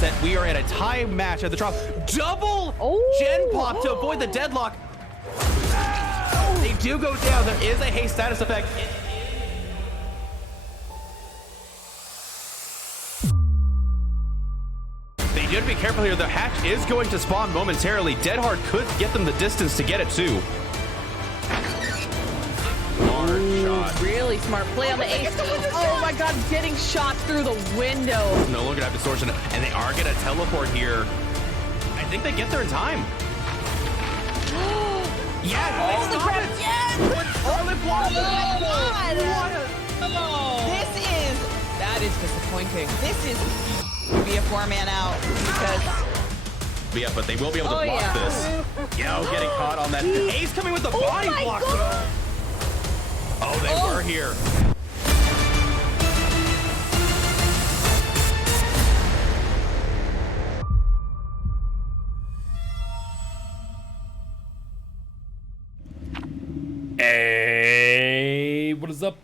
that we are at a tie match at the top. Double gen pop to avoid the deadlock. They do go down. There is a haste status effect. They do have to be careful here. The hatch is going to spawn momentarily. Dead Hard could get them the distance to get it too. Shot. Really smart play on the ace. Oh my god, getting shot through the window. No longer have distortion, and they are going to teleport here. I think they get there in time. Yes! Oh, the grab. Yes! That is disappointing. This is be a 4-man out because. Yeah, but they will be able to block this. Yo, getting caught on that. Ace coming with the body block. Oh, they were here. Hey, what is up,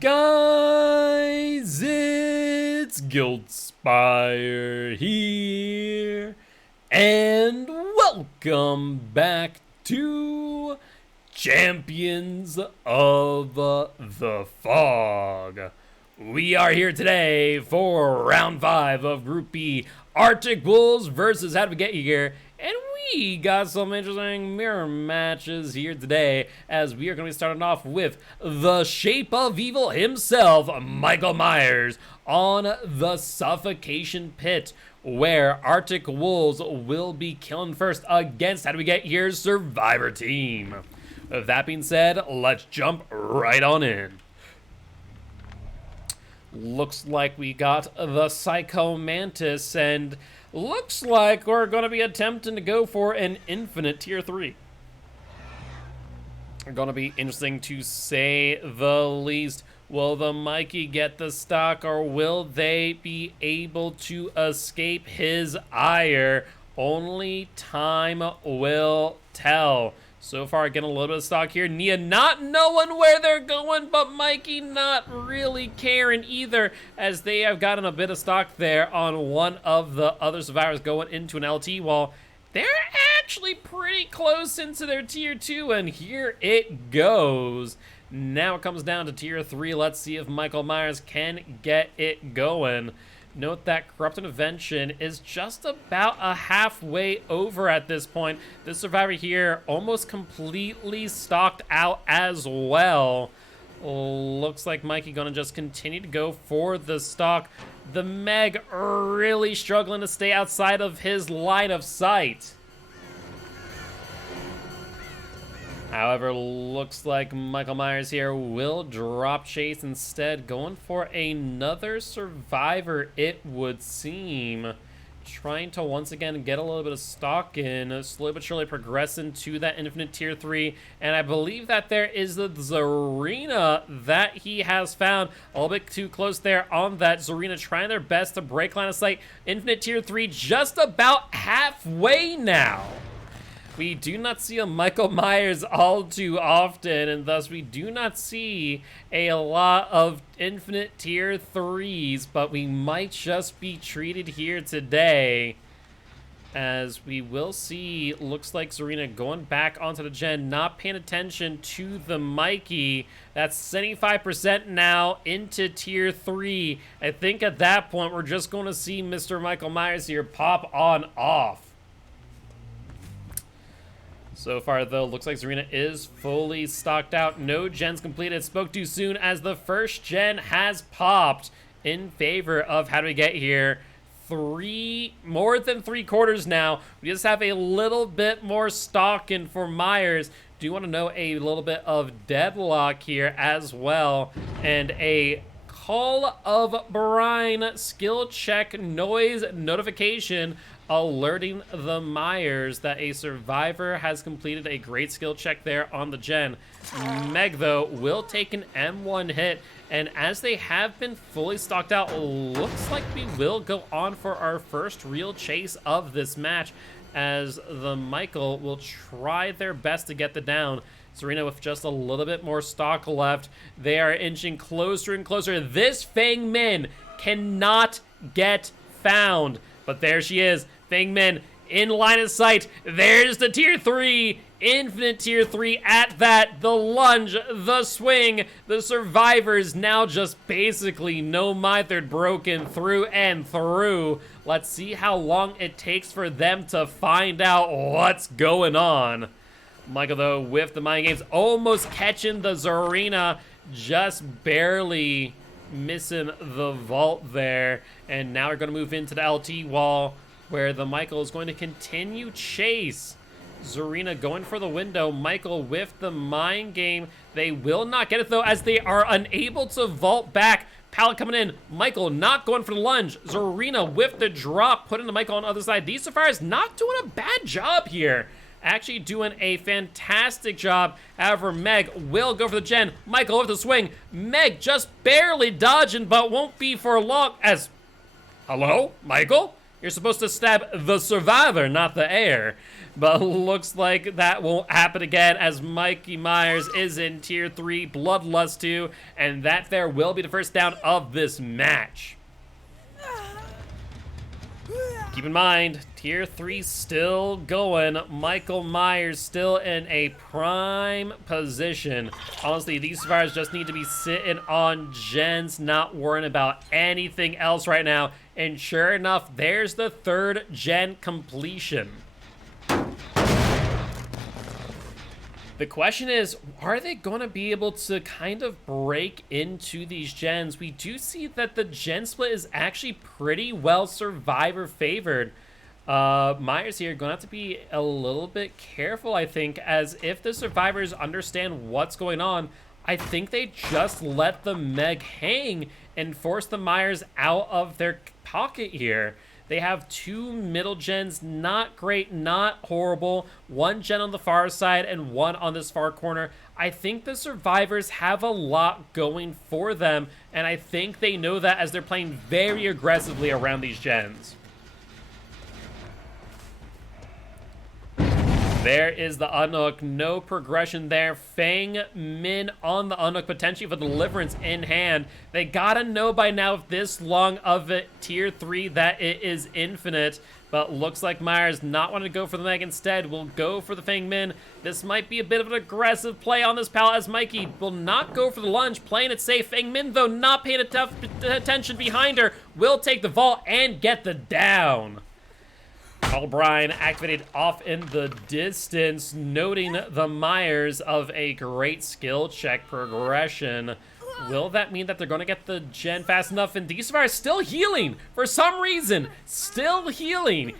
guys? It's Giltspire here, and welcome back to Champions of the Fog. We are here today for round 5 of Group B, Arctic Wolves versus HDWGH, and we got some interesting mirror matches here today, as we are going to be starting off with the Shape of Evil himself, Michael Myers, on the Suffocation Pit, where Arctic Wolves will be killing first against HDWGH's Survivor team. With that being said, let's jump right on in. Looks like we got the Psycho Mantis, and looks like we're going to be attempting to go for an infinite tier 3. Going to be interesting to say the least. Will the Mikey get the stock, or will they be able to escape his ire? Only time will tell. So far, getting a little bit of stock here. Nia not knowing where they're going, but Mikey not really caring either, as they have gotten a bit of stock there on one of the other survivors going into an LT wall. They're actually pretty close into their tier 2, and here it goes. Now it comes down to tier 3. Let's see if Michael Myers can get it going. Note that Corrupt Intervention is just about a halfway over at this point. This survivor here almost completely stocked out as well. Looks like Mikey gonna just continue to go for the stock. The Meg really struggling to stay outside of his line of sight. However, looks like Michael Myers here will drop chase instead, going for another survivor, it would seem. Trying to once again get a little bit of stock in, slowly but surely progressing to that infinite tier 3. And I believe that there is the Zarina that he has found. A little bit too close there on that Zarina, trying their best to break line of sight. Infinite tier 3 just about halfway now. We do not see a Michael Myers all too often, and thus we do not see a lot of infinite tier 3s, but we might just be treated here today, as we will see, looks like Zarina going back onto the gen, not paying attention to the Mikey. That's 75% now into tier 3. I think at that point, we're just going to see Mr. Michael Myers here pop on off. So far, though, looks like Zarina is fully stocked out. No gens completed. Spoke too soon, as the first gen has popped in favor of HDWGH. More than 3/4 now. We just have a little bit more stock in for Myers. Do want to know a little bit of deadlock here as well, and a Call of Brine skill check noise notification alerting the Myers that a survivor has completed a great skill check there on the gen. Meg, though, will take an M1 hit, and as they have been fully stocked out, looks like we will go on for our first real chase of this match, as the Michael will try their best to get the down. Zarina with just a little bit more stock left. They are inching closer and closer. This Fang Min cannot get found. But there she is, Feng Min in line of sight. There's the tier 3, infinite tier 3 at that. The lunge, the swing, the survivors now just basically no method broken through and through. Let's see how long it takes for them to find out what's going on. Michael, though, with the mind games, almost catching the Zarina, just barely missing the vault there. And now we're going to move into the LT wall, where the Michael is going to continue chase. Zarina going for the window. Michael with the mind game. They will not get it, though, as they are unable to vault back. Pallet coming in. Michael not going for the lunge. Zarina with the drop, putting the Michael on the other side. These Sapphires not doing a bad job here. Actually doing a fantastic job. However, Meg will go for the gen. Michael with the swing. Meg just barely dodging, but won't be for long as... Hello, Michael? You're supposed to stab the survivor, not the heir. But looks like that won't happen again, as Mikey Myers is in tier 3, Bloodlust 2, and that there will be the first down of this match. Keep in mind, tier 3 still going. Michael Myers still in a prime position. Honestly, these survivors just need to be sitting on gens, not worrying about anything else right now. And sure enough, there's the 3rd gen completion. The question is, are they going to be able to kind of break into these gens? We do see that the gen split is actually pretty well survivor favored. Myers here going to have to be a little bit careful, I think, as if the survivors understand what's going on, I think they just let the Meg hang and force the Myers out of their pocket here. They have 2 middle gens, not great, not horrible. 1 gen on the far side and 1 on this far corner. I think the survivors have a lot going for them, and I think they know that as they're playing very aggressively around these gens. There is the unhook, no progression there. Feng Min on the unhook, potentially for deliverance in hand. They gotta know by now, if this long of it, tier 3, that it is infinite. But looks like Myers not wanting to go for the Meg, instead will go for the Feng Min. This might be a bit of an aggressive play on this pallet, as Mikey will not go for the lunge, playing it safe. Feng Min, though, not paying attention behind her, will take the vault and get the down. O'Brien activated off in the distance, noting the Myers of a great skill check progression. Will that mean that they're going to get the gen fast enough? And Giltspire is still healing for some reason. Still healing.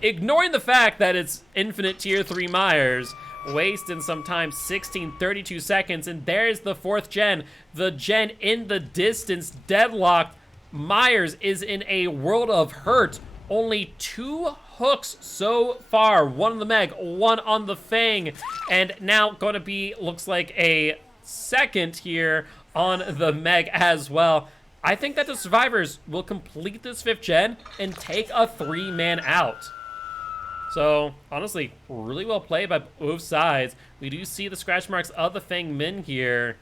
Ignoring the fact that it's infinite tier 3 Myers. Wasting some time, 16:32 seconds. And there's the 4th gen. The gen in the distance, deadlocked. Myers is in a world of hurt. Only 2 hooks so far. 1 on the Meg, 1 on the Fang. And now going to be, looks like a 2nd here on the Meg as well. I think that the survivors will complete this 5th gen and take a 3-man out. So, honestly, really well played by both sides. We do see the scratch marks of the Feng Min here.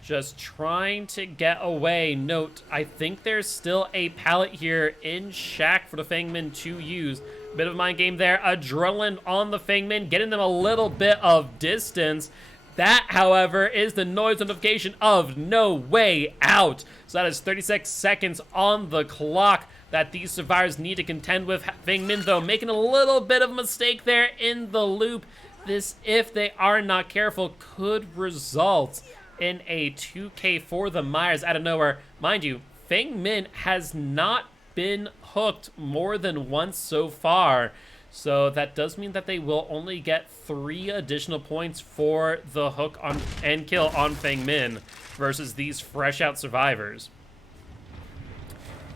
Just trying to get away. Note, I think there's still a pallet here in Shack for the Feng Min to use. Bit of a mind game there. Adrenaline on the Feng Min, getting them a little bit of distance. That, however, is the noise notification of no way out. So that is 36 seconds on the clock that these survivors need to contend with. Feng Min, though, making a little bit of a mistake there in the loop. This, if they are not careful, could result in a 2K for the Myers out of nowhere. Mind you, Feng Min has not been hooked more than once so far. So that does mean that they will only get 3 additional points for the hook on and kill on Feng Min versus these fresh out survivors.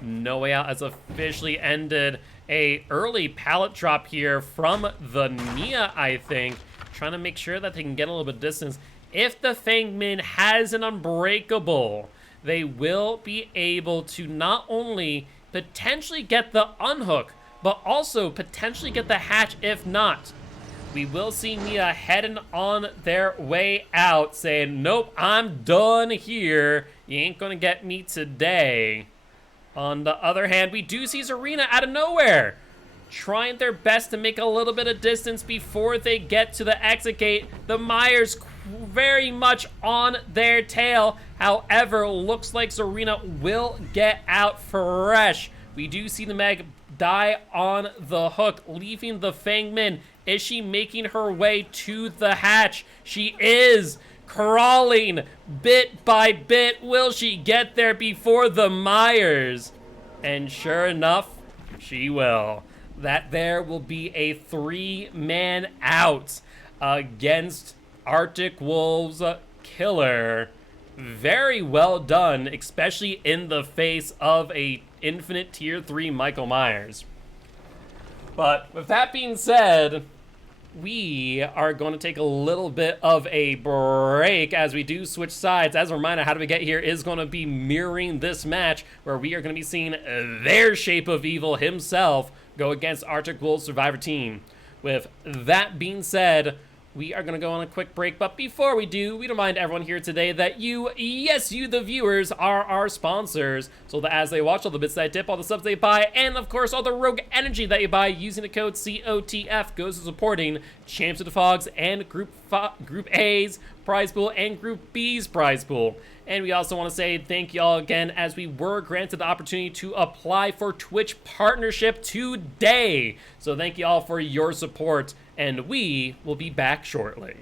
No Way Out has officially ended. A early pallet drop here from the Nia, I think, trying to make sure that they can get a little bit of distance. If the Feng Min has an unbreakable, they will be able to not only potentially get the unhook, but also potentially get the hatch if not. We will see Nia heading on their way out, saying, nope, I'm done here. You ain't gonna get me today. On the other hand, we do see Zarina out of nowhere, trying their best to make a little bit of distance before they get to the exit gate. The Myers very much on their tail. However, looks like Zarina will get out fresh. We do see the Meg die on the hook, leaving the Fangman. Is she making her way to the hatch? She is. Crawling bit by bit. Will she get there before the Myers? And sure enough, she will. That there will be a 3-man out against Arctic Wolves Killer. Very well done, especially in the face of a infinite tier 3 Michael Myers. But with that being said, we are going to take a little bit of a break as we do switch sides. As a reminder, How Do We Get Here is going to be mirroring this match where we are going to be seeing their Shape of Evil himself go against Arctic Wolves Survivor Team. With that being said, we are going to go on a quick break, but before we do, we remind everyone here today that you, yes, you, the viewers, are our sponsors, so that as they watch all the bits that I tip, all the subs they buy, and of course all the rogue energy that you buy using the code COTF goes to supporting Champs of the Fogs and Group A's prize pool and Group B's prize pool. And we also want to say thank you all again as we were granted the opportunity to apply for Twitch partnership today. So thank you all for your support, and we will be back shortly.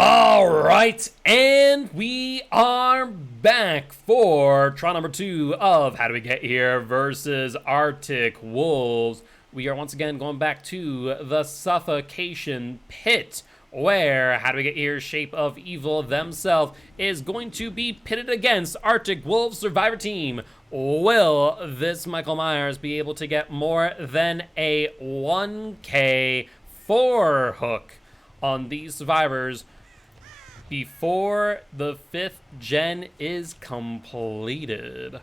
All right, and we are back for trial number 2 of How Do We Get Here versus Arctic Wolves. We are once again going back to the suffocation pit, where How Do We Get Here Shape of Evil themselves is going to be pitted against Arctic Wolves Survivor Team. Will this Michael Myers be able to get more than a 1K 4 hook on these survivors before the 5th gen is completed?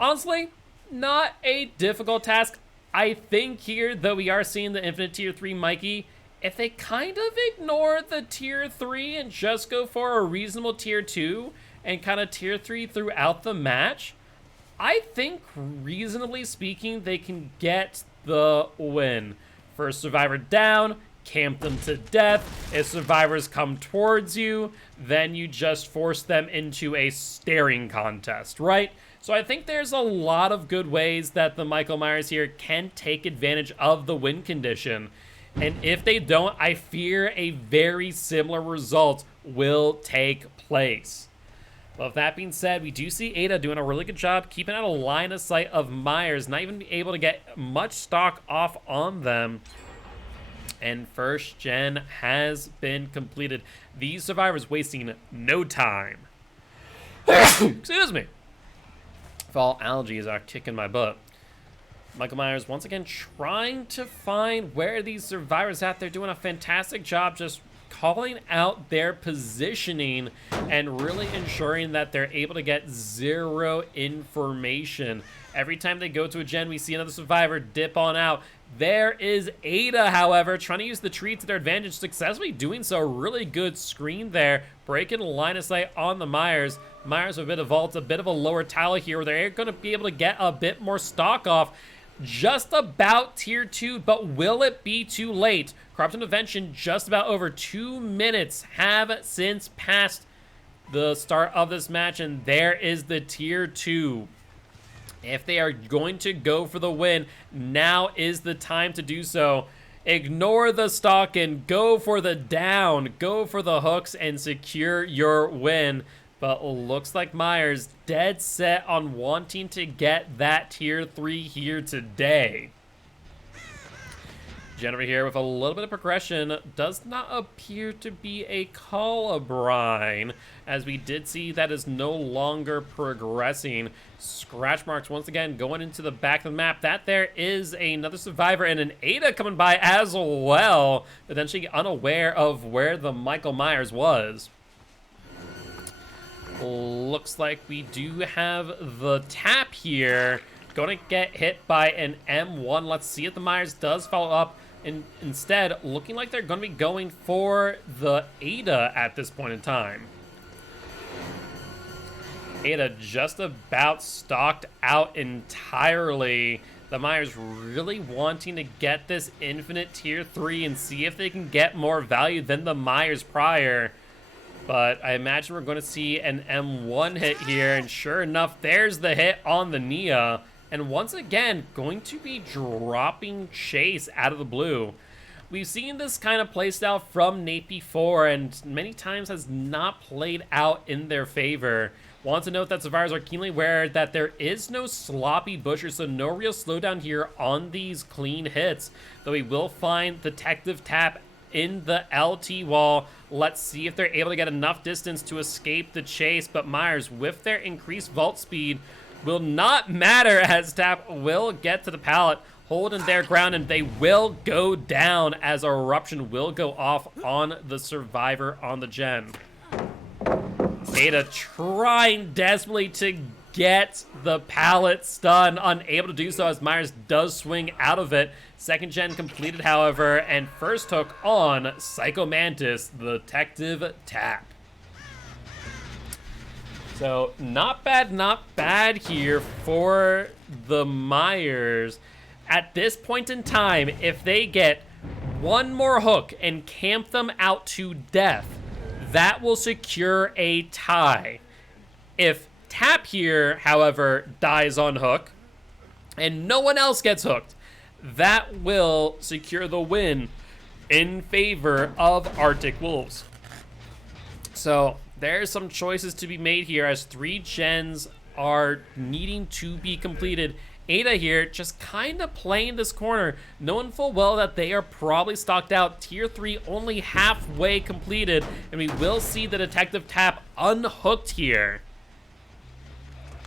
Honestly, not a difficult task. I think here, though we are seeing the Infinite Tier 3 Mikey, if they kind of ignore the Tier 3 and just go for a reasonable Tier 2 and kind of Tier 3 throughout the match, I think, reasonably speaking, they can get the win. First survivor down, camp them to death. If survivors come towards you, then you just force them into a staring contest, right? So I think there's a lot of good ways that the Michael Myers here can take advantage of the win condition. And if they don't, I fear a very similar result will take place. Well, with that being said, we do see Ada doing a really good job keeping out a line of sight of Myers, not even able to get much stock off on them. And first gen has been completed. These survivors wasting no time. Excuse me. Fall allergies are kicking my butt. Michael Myers once again trying to find where these survivors at. They're doing a fantastic job just calling out their positioning and really ensuring that they're able to get zero information. Every time they go to a gen, we see another survivor dip on out. There is Ada, however, trying to use the tree to their advantage, successfully doing so. Really good screen there, breaking line of sight on the Myers. Myers with a bit of vault, a bit of a lower tile here, where they're going to be able to get a bit more stock off. Just about tier 2, but will it be too late? Corrupt Intervention, just about over 2 minutes have since passed the start of this match, and there is the tier 2. If they are going to go for the win, now is the time to do so. Ignore the stock and go for the down. Go for the hooks and secure your win. But looks like Myers dead set on wanting to get that tier 3 here today. Jennifer here with a little bit of progression. Does not appear to be a Colubrine, as we did see that is no longer progressing. Scratch marks once again going into the back of the map. That there is another survivor and an Ada coming by as well, potentially unaware of where the Michael Myers was. Looks like we do have the tap here. Going to get hit by an M1. Let's see if the Myers does follow up. And instead, looking like they're going to be going for the Ada at this point in time. Ada just about stocked out entirely. The Myers really wanting to get this infinite tier 3 and see if they can get more value than the Myers prior. But I imagine we're going to see an M1 hit here, and sure enough, there's the hit on the Nia. And once again, going to be dropping Chase out of the blue. We've seen this kind of playstyle from Nate before, and many times has not played out in their favor. Want to note that survivors are keenly aware that there is no sloppy busher, so no real slowdown here on these clean hits. Though we will find Detective Tap in the LT wall. Let's see if they're able to get enough distance to escape the chase, but Myers, with their increased vault speed, will not matter, as Tap will get to the pallet, holding their ground, and they will go down as Eruption will go off on the survivor on the gen. Ada trying desperately to get the pallet stun, unable to do so as Myers does swing out of it. Second gen completed, however, and first hook on Psycho Mantis, the Detective Tap. So not bad here for the Myers. At this point in time, if they get one more hook and camp them out to death, that will secure a tie. If Tap here, however, dies on hook and no one else gets hooked, that will secure the win in favor of Arctic Wolves. So there's some choices to be made here as 3 gens are needing to be completed. Ada here just kind of playing this corner, knowing full well that they are probably stocked out. Tier 3 only halfway completed, and we will see the detective tap unhooked here.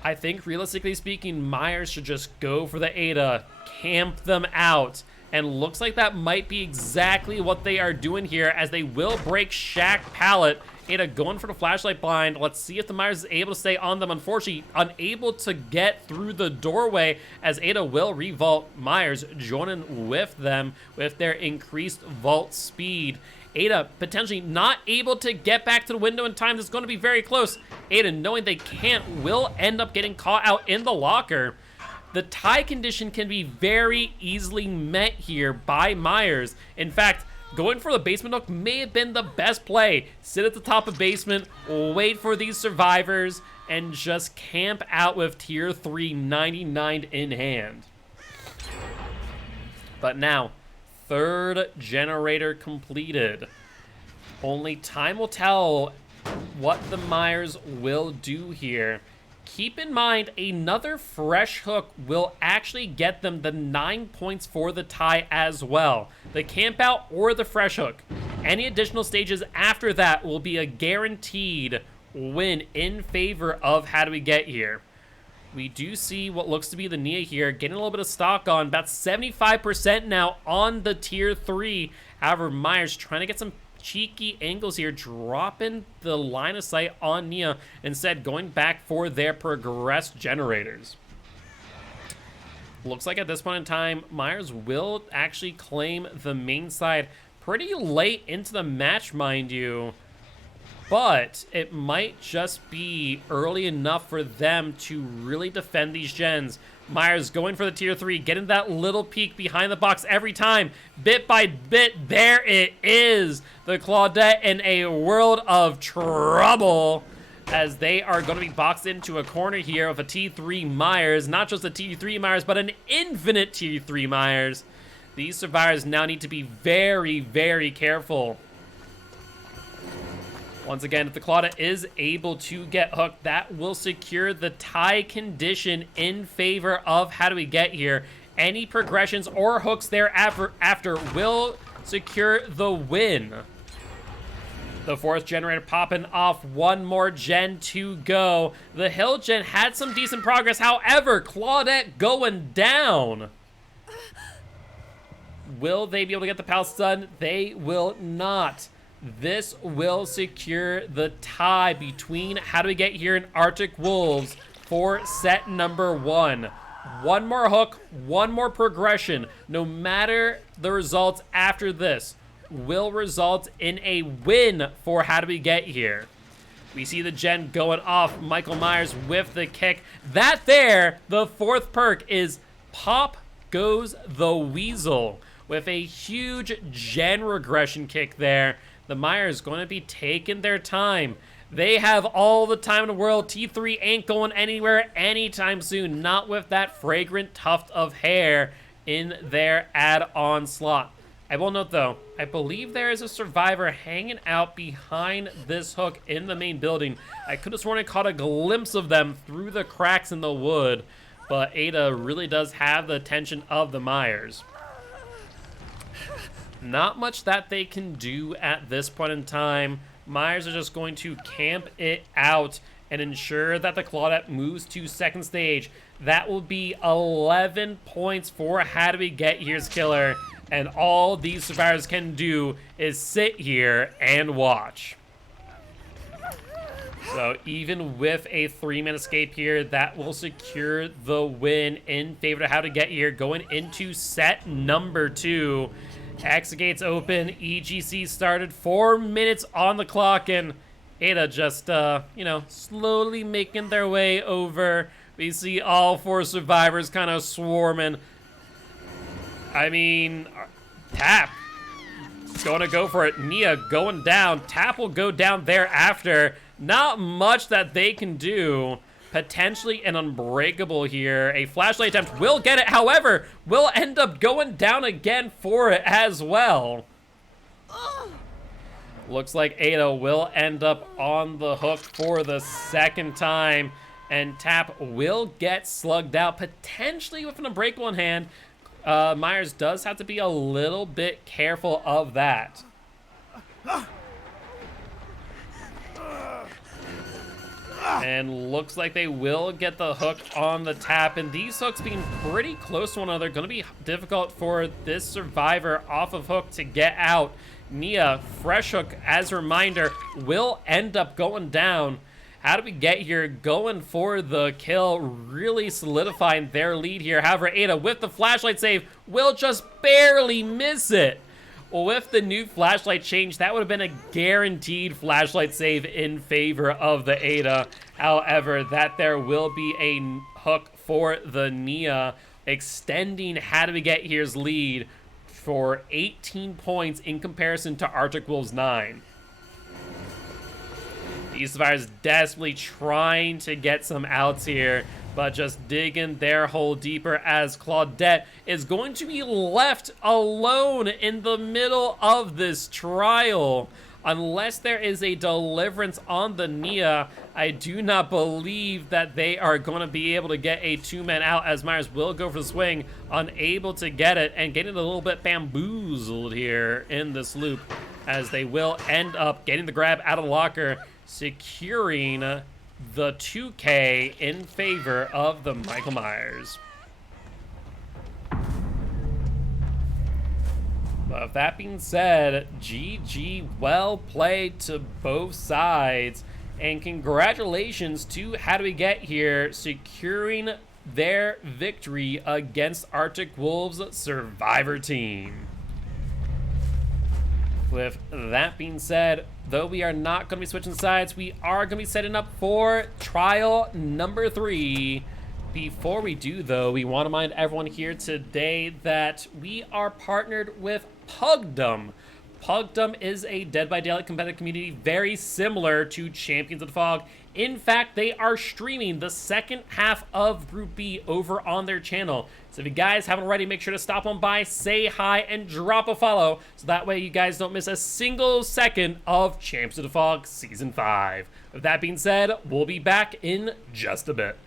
I think realistically speaking, Myers should just go for the Ada, camp them out. And looks like that might be exactly what they are doing here as they will break Shack Pallet. Ada going for the flashlight blind. Let's see if the Myers is able to stay on them. Unfortunately, unable to get through the doorway as Ada will revault. Myers joining with them with their increased vault speed. Ada potentially not able to get back to the window in time. This is going to be very close. Ada, knowing they can't, will end up getting caught out in the locker. The tie condition can be very easily met here by Myers. In fact, going for the basement hook may have been the best play. Sit at the top of basement, wait for these survivors, and just camp out with tier 3 99 in hand. But now, 3rd generator completed. Only time will tell what the Myers will do here. Keep in mind, another fresh hook will actually get them the 9 points for the tie as well. The camp out or the fresh hook. Any additional stages after that will be a guaranteed win in favor of How Do We Get Here. We do see what looks to be the Nia here, getting a little bit of stock on, about 75% now on the tier 3. However, Myers trying to get some cheeky angles here, dropping the line of sight on Nia, instead going back for their progressed generators. Looks like at this point in time, Myers will actually claim the main side pretty late into the match, mind you, but it might just be early enough for them to really defend these gens. Myers going for the tier 3, getting that little peek behind the box every time. Bit by bit, there it is. The Claudette in a world of trouble as they are going to be boxed into a corner here of a T3 Myers. Not just a T3 Myers, but an infinite T3 Myers. These survivors now need to be very, very careful. Once again, if the Claudette is able to get hooked, that will secure the tie condition in favor of How Do We Get Here. Any progressions or hooks thereafter will secure the win. The 4th generator popping off, 1 more gen to go. The Hill gen had some decent progress, however, Claudette going down. Will they be able to get the palace done? They will not. This will secure the tie between How Do We Get Here and Arctic Wolves for set number 1. 1 more hook, 1 more progression, no matter the results after this, will result in a win for How Do We Get Here. We see the gen going off, Michael Myers with the kick. That there, the 4th perk is Pop Goes the Weasel with a huge gen regression kick there. The Myers going to be taking their time. They have all the time in the world. T3 ain't going anywhere anytime soon. Not with that fragrant tuft of hair in their add-on slot. I will note, though, I believe there is a survivor hanging out behind this hook in the main building. I could have sworn I caught a glimpse of them through the cracks in the wood, but Ada really does have the attention of the Myers. Not much that they can do at this point in time. Myers are just going to camp it out and ensure that the Claudette moves to 2nd stage. That will be 11 points for How Do We Get Here's killer. And all these survivors can do is sit here and watch. So even with a 3-man escape here, that will secure the win in favor of How To Get Here going into set number 2. Exit gates open, EGC started, 4 minutes on the clock, and Ada just, slowly making their way over. We see all 4 survivors kind of swarming. I mean, Tap going to go for it. Nia going down. Tap will go down thereafter. Not much that they can do. Potentially an unbreakable here. A flashlight attempt will get it. However, will end up going down again for it as well. Looks like Ada will end up on the hook for the second time, and Tap will get slugged out, potentially with an unbreakable in hand. Myers does have to be a little bit careful of that. And looks like they will get the hook on the Tap, and these hooks being pretty close to one another, going to be difficult for this survivor off of hook to get out. Nia, fresh hook, as a reminder, will end up going down. How do we get here? Going for the kill, really solidifying their lead here. However, Ada with the flashlight save will just barely miss it. With the new flashlight change, that would have been a guaranteed flashlight save in favor of the Ada. However, that there will be a hook for the Nia, extending How Do We Get Here's lead for 18 points in comparison to Arctic Wolves 9. These survivors desperately trying to get some outs here, but just digging their hole deeper as Claudette is going to be left alone in the middle of this trial. Unless there is a deliverance on the Nia, I do not believe that they are going to be able to get a two-man out, as Myers will go for the swing, unable to get it, and getting a little bit bamboozled here in this loop, as they will end up getting the grab out of the locker, securing the 2K in favor of the Michael Myers. But with that being said, GG, well played to both sides, and congratulations to How Do We Get Here securing their victory against Arctic Wolves' Survivor team. With that being said, though we are not going to be switching sides, we are going to be setting up for trial number 3. Before we do, though, we want to remind everyone here today that we are partnered with Pugdom. Pugdom is a Dead by Daylight competitive community very similar to Champions of the Fog. In fact, they are streaming the second half of Group B over on their channel. So if you guys haven't already, make sure to stop on by, say hi, and drop a follow, so that way you guys don't miss a single second of Champions of the Fog Season 5. With that being said, we'll be back in just a bit.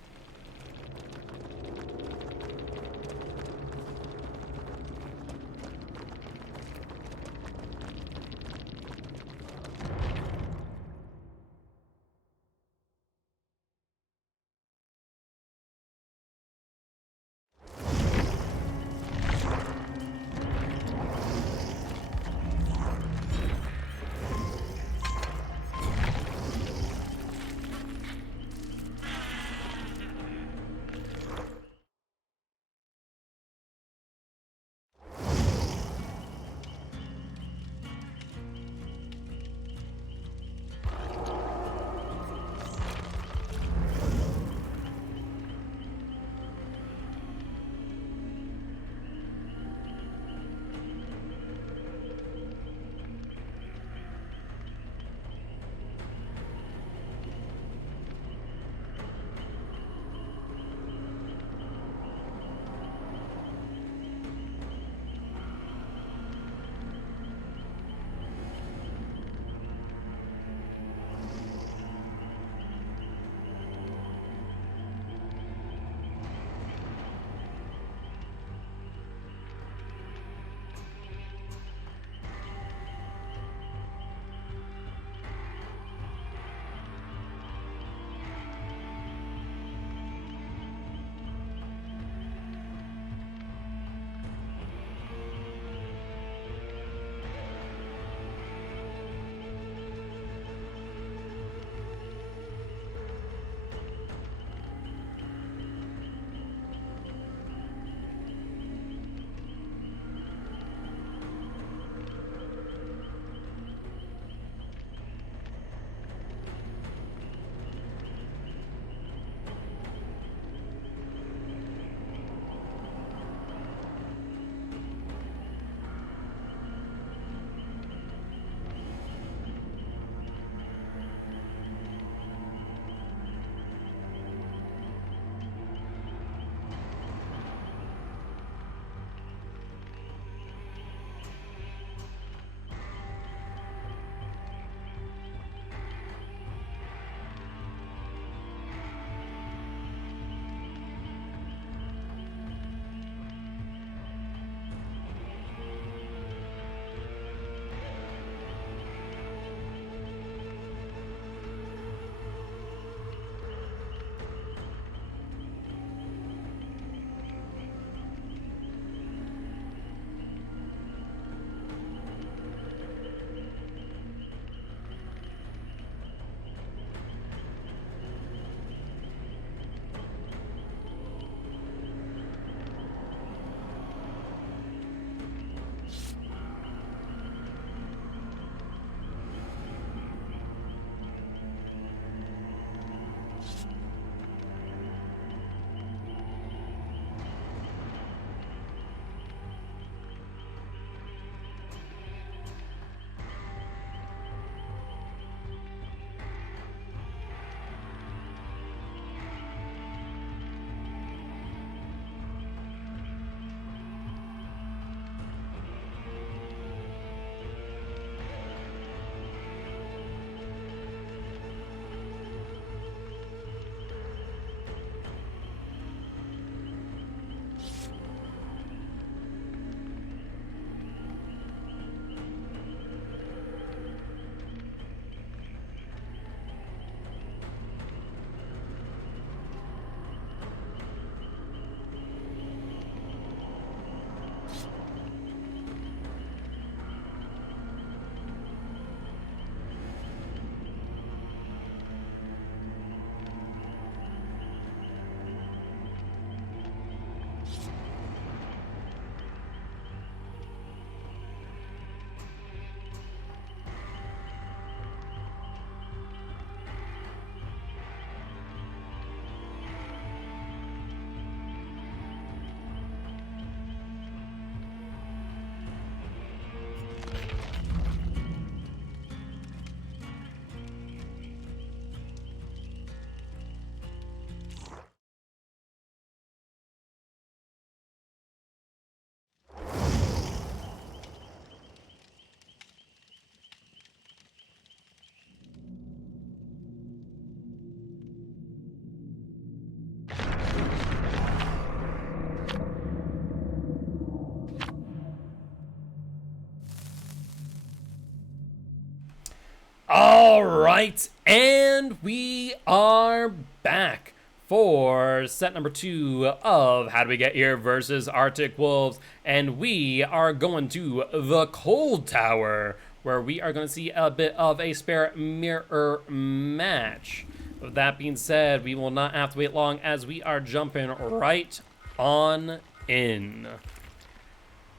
right, and we are back for set number 2 of How Do We Get Here versus Arctic Wolves, and we are going to the Cold Tower, where we are going to see a bit of a Spirit mirror match. With that being said, we will not have to wait long as we are jumping right on in.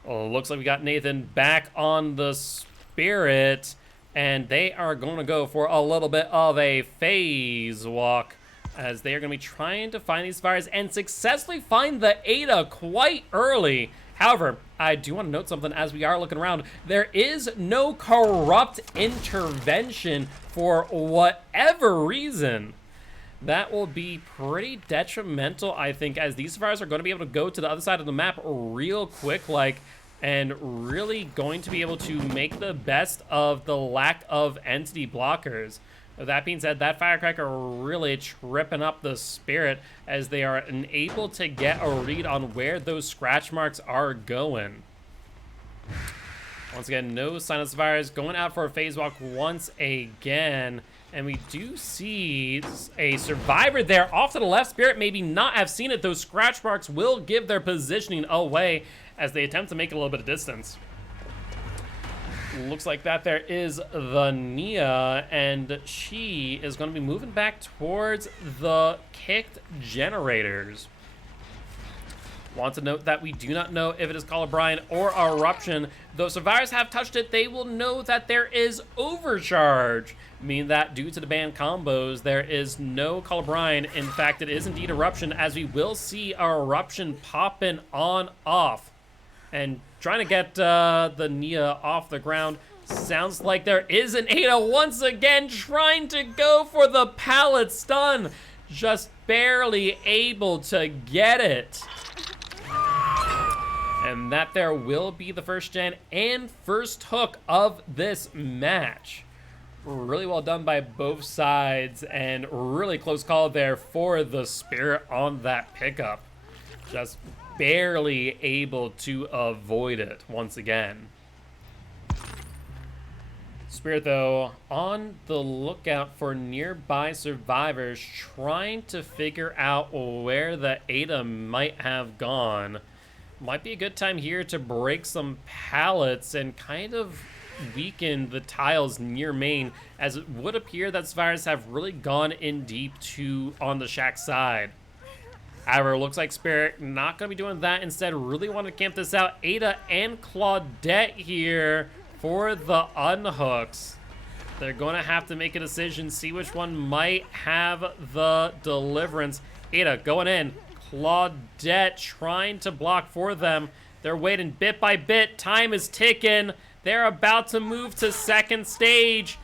Well, looks like we got Nathan back on the Spirit, and they are going to go for a little bit of a phase walk, as they are going to be trying to find these fires and successfully find the Ada quite early. However, I do want to note something as we are looking around. There is no corrupt intervention for whatever reason. That will be pretty detrimental, I think, as these fires are going to be able to go to the other side of the map real quick, and really going to be able to make the best of the lack of entity blockers. With that being said, that firecracker really tripping up the Spirit as they are unable to get a read on where those scratch marks are going. Once again, no sign of survivors, going out for a phase walk once again. And we do see a survivor there off to the left. Spirit maybe not have seen it. Those scratch marks will give their positioning away as they attempt to make a little bit of distance. Looks like that there is the Nia, and she is going to be moving back towards the kicked generators. Want to note that we do not know if it is Colubrine or Eruption. Though survivors have touched it, they will know that there is overcharge, meaning that due to the banned combos, there is no Colubrine. In fact, it is indeed Eruption, as we will see our Eruption popping on off. And trying to get the Nia off the ground. Sounds like there is an Ada once again trying to go for the pallet stun. Just barely able to get it. And that there will be the first gen and first hook of this match. Really well done by both sides, and really close call there for the Spirit on that pickup. Just barely able to avoid it once again. Spirit, though, on the lookout for nearby survivors, trying to figure out where the Ada might have gone. Might be a good time here to break some pallets and kind of weaken the tiles near main, as it would appear that survivors have really gone in deep on the shack side. However, it looks like Spirit not going to be doing that. Instead, really want to camp this out. Ada and Claudette here for the unhooks. They're going to have to make a decision, see which one might have the deliverance. Ada going in. Claudette trying to block for them. They're waiting bit by bit. Time is ticking. They're about to move to second stage,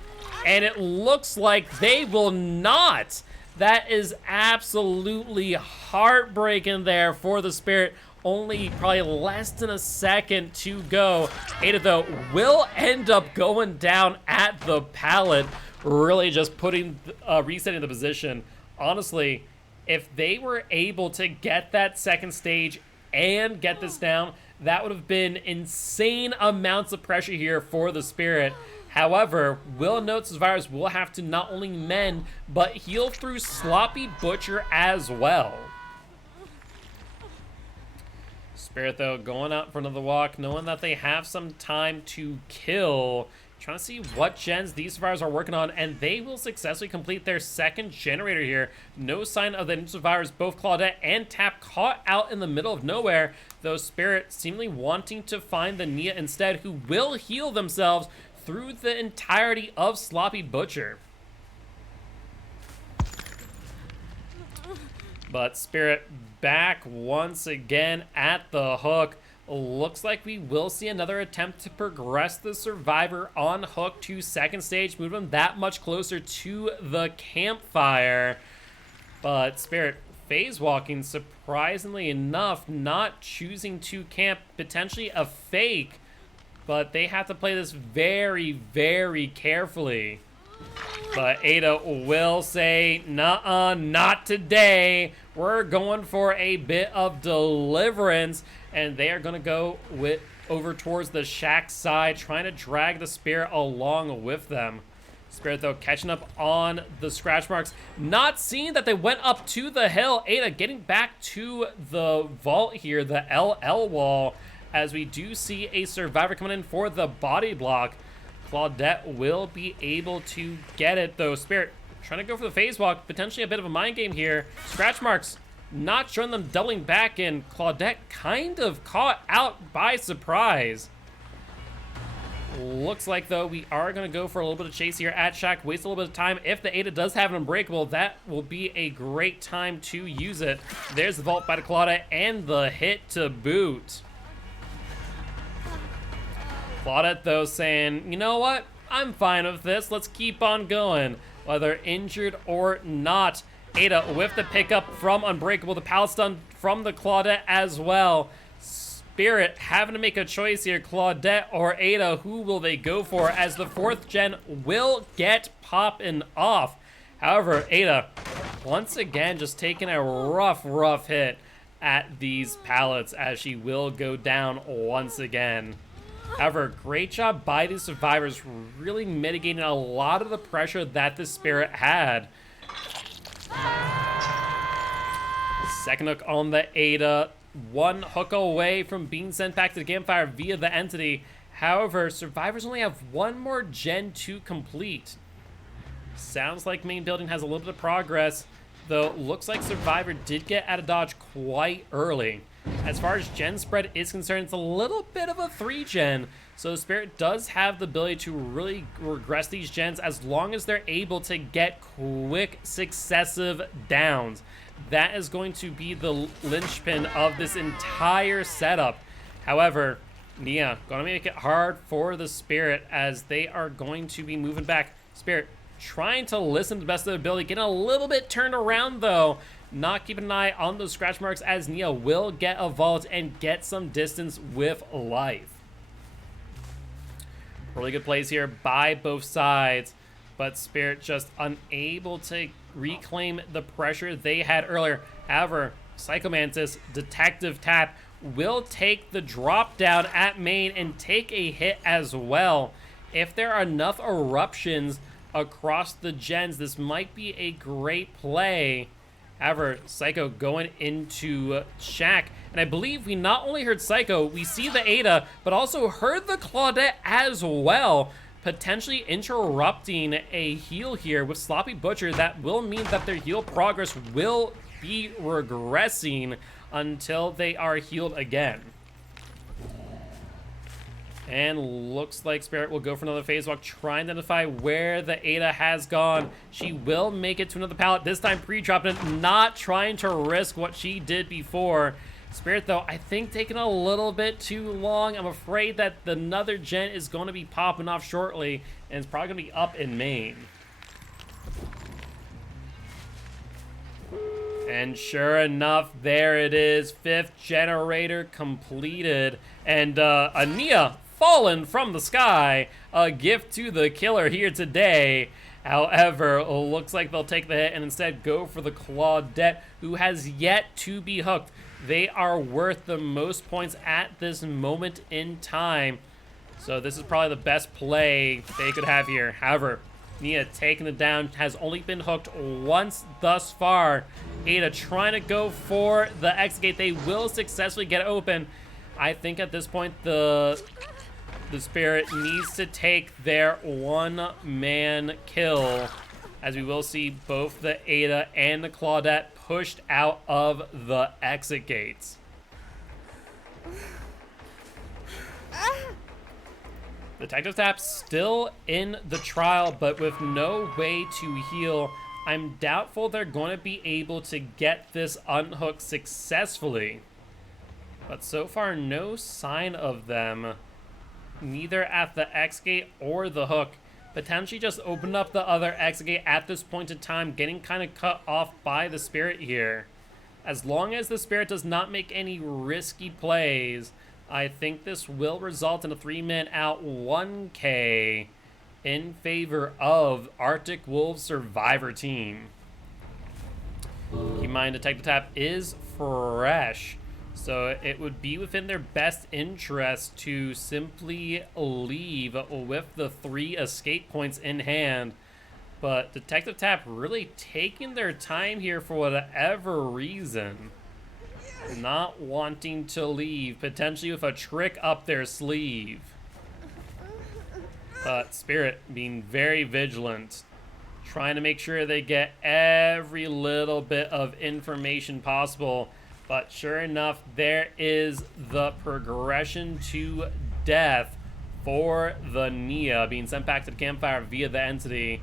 and it looks like they will not. That is absolutely heartbreaking there for the Spirit. Only probably less than a second to go. Ada, though, will end up going down at the pallet, really just resetting the position. Honestly, if they were able to get that second stage and get this down, that would have been insane amounts of pressure here for the Spirit. However, will note survivors will have to not only mend, but heal through Sloppy Butcher as well. Spirit, though, going out in front of the walk, knowing that they have some time to kill. Trying to see what gens these survivors are working on, and they will successfully complete their second generator here. No sign of the survivors, both Claudette and Tap caught out in the middle of nowhere, though Spirit seemingly wanting to find the Nia instead, who will heal themselves through the entirety of Sloppy Butcher. But Spirit back once again at the hook. Looks like we will see another attempt to progress the survivor on hook to second stage, move them that much closer to the campfire. But Spirit phase walking, surprisingly enough, not choosing to camp, potentially a fake, but they have to play this very, very carefully. But Ada will say, nuh-uh, not today. We're going for a bit of deliverance, and they are going to go over towards the shack side, trying to drag the Spirit along with them. Spirit, though, catching up on the scratch marks. Not seeing that they went up to the hill. Ada getting back to the vault here, the LL wall, as we do see a survivor coming in for the body block. Claudette will be able to get it, though. Spirit trying to go for the phase walk. Potentially a bit of a mind game here. Scratch marks not showing them doubling back in. Claudette kind of caught out by surprise. Looks like, though, we are going to go for a little bit of chase here at Shack. Waste a little bit of time. If the Ada does have an Unbreakable, that will be a great time to use it. There's the vault by the Claudette and the hit to boot. Claudette, though, saying, you know what? I'm fine with this. Let's keep on going. Whether injured or not. Ada with the pickup from Unbreakable. The pallet stun from the Claudette as well. Spirit having to make a choice here. Claudette or Ada, who will they go for, as the 4th gen will get popping off. However, Ada, once again, just taking a rough hit at these pallets, as she will go down once again. However, great job by these survivors, really mitigating a lot of the pressure that the Spirit had. Second hook on the Ada. 1 hook away from being sent back to the campfire via the entity. However, survivors only have 1 more gen to complete. Sounds like main building has a little bit of progress, though looks like survivor did get out of dodge quite early. As far as gen spread is concerned, it's a little bit of a 3 gen, so the Spirit does have the ability to really regress these gens as long as they're able to get quick successive downs. That is going to be the linchpin of this entire setup. However, Nia gonna make it hard for the Spirit, as they are going to be moving back. Spirit trying to listen to the best of their ability, getting a little bit turned around, though. Not keeping an eye on those scratch marks, as Nia will get a vault and get some distance with life. Really good plays here by both sides, but Spirit just unable to reclaim the pressure they had earlier. However, Psychomantis, Detective Tap, will take the drop down at main and take a hit as well. If there are enough eruptions across the gens, this might be a great play. However, Psycho going into Shack, and I believe we not only heard Psycho, we see the Ada, but also heard the Claudette as well, potentially interrupting a heal here with Sloppy Butcher. That will mean that their heal progress will be regressing until they are healed again. And looks like Spirit will go for another phase walk, trying to identify where the Ada has gone. She will make it to another pallet, this time pre-dropping it, not trying to risk what she did before. Spirit, though, I think taking a little bit too long. I'm afraid that another gen is going to be popping off shortly, and it's probably going to be up in main. And sure enough, there it is. 5th generator completed. And Ania fallen from the sky. A gift to the killer here today. However, looks like they'll take the hit and instead go for the Claudette, who has yet to be hooked. They are worth the most points at this moment in time. So this is probably the best play they could have here. However, Nia taking it down, has only been hooked once thus far. Ada trying to go for the exit gate. They will successfully get open. I think at this point the Spirit needs to take their 1-man kill, as we will see both the Ada and the Claudette pushed out of the exit gates. The Detective Tap still in the trial, but with no way to heal. I'm doubtful they're going to be able to get this unhooked successfully. But so far, no sign of them, neither at the X gate or the hook. Potentially just opened up the other exit gate at this point in time, getting kind of cut off by the Spirit here. As long as the Spirit does not make any risky plays, I think this will result in a 3-man out 1K in favor of Arctic Wolves Survivor Team. Keep in mind, Detective Tap is fresh, So it would be within their best interest to simply leave with the 3 escape points in hand. But Detective Tap really taking their time here for whatever reason. Not wanting to leave, potentially with a trick up their sleeve. But Spirit being very vigilant, trying to make sure they get every little bit of information possible. But sure enough, there is the progression to death for the Nia, being sent back to the campfire via the entity.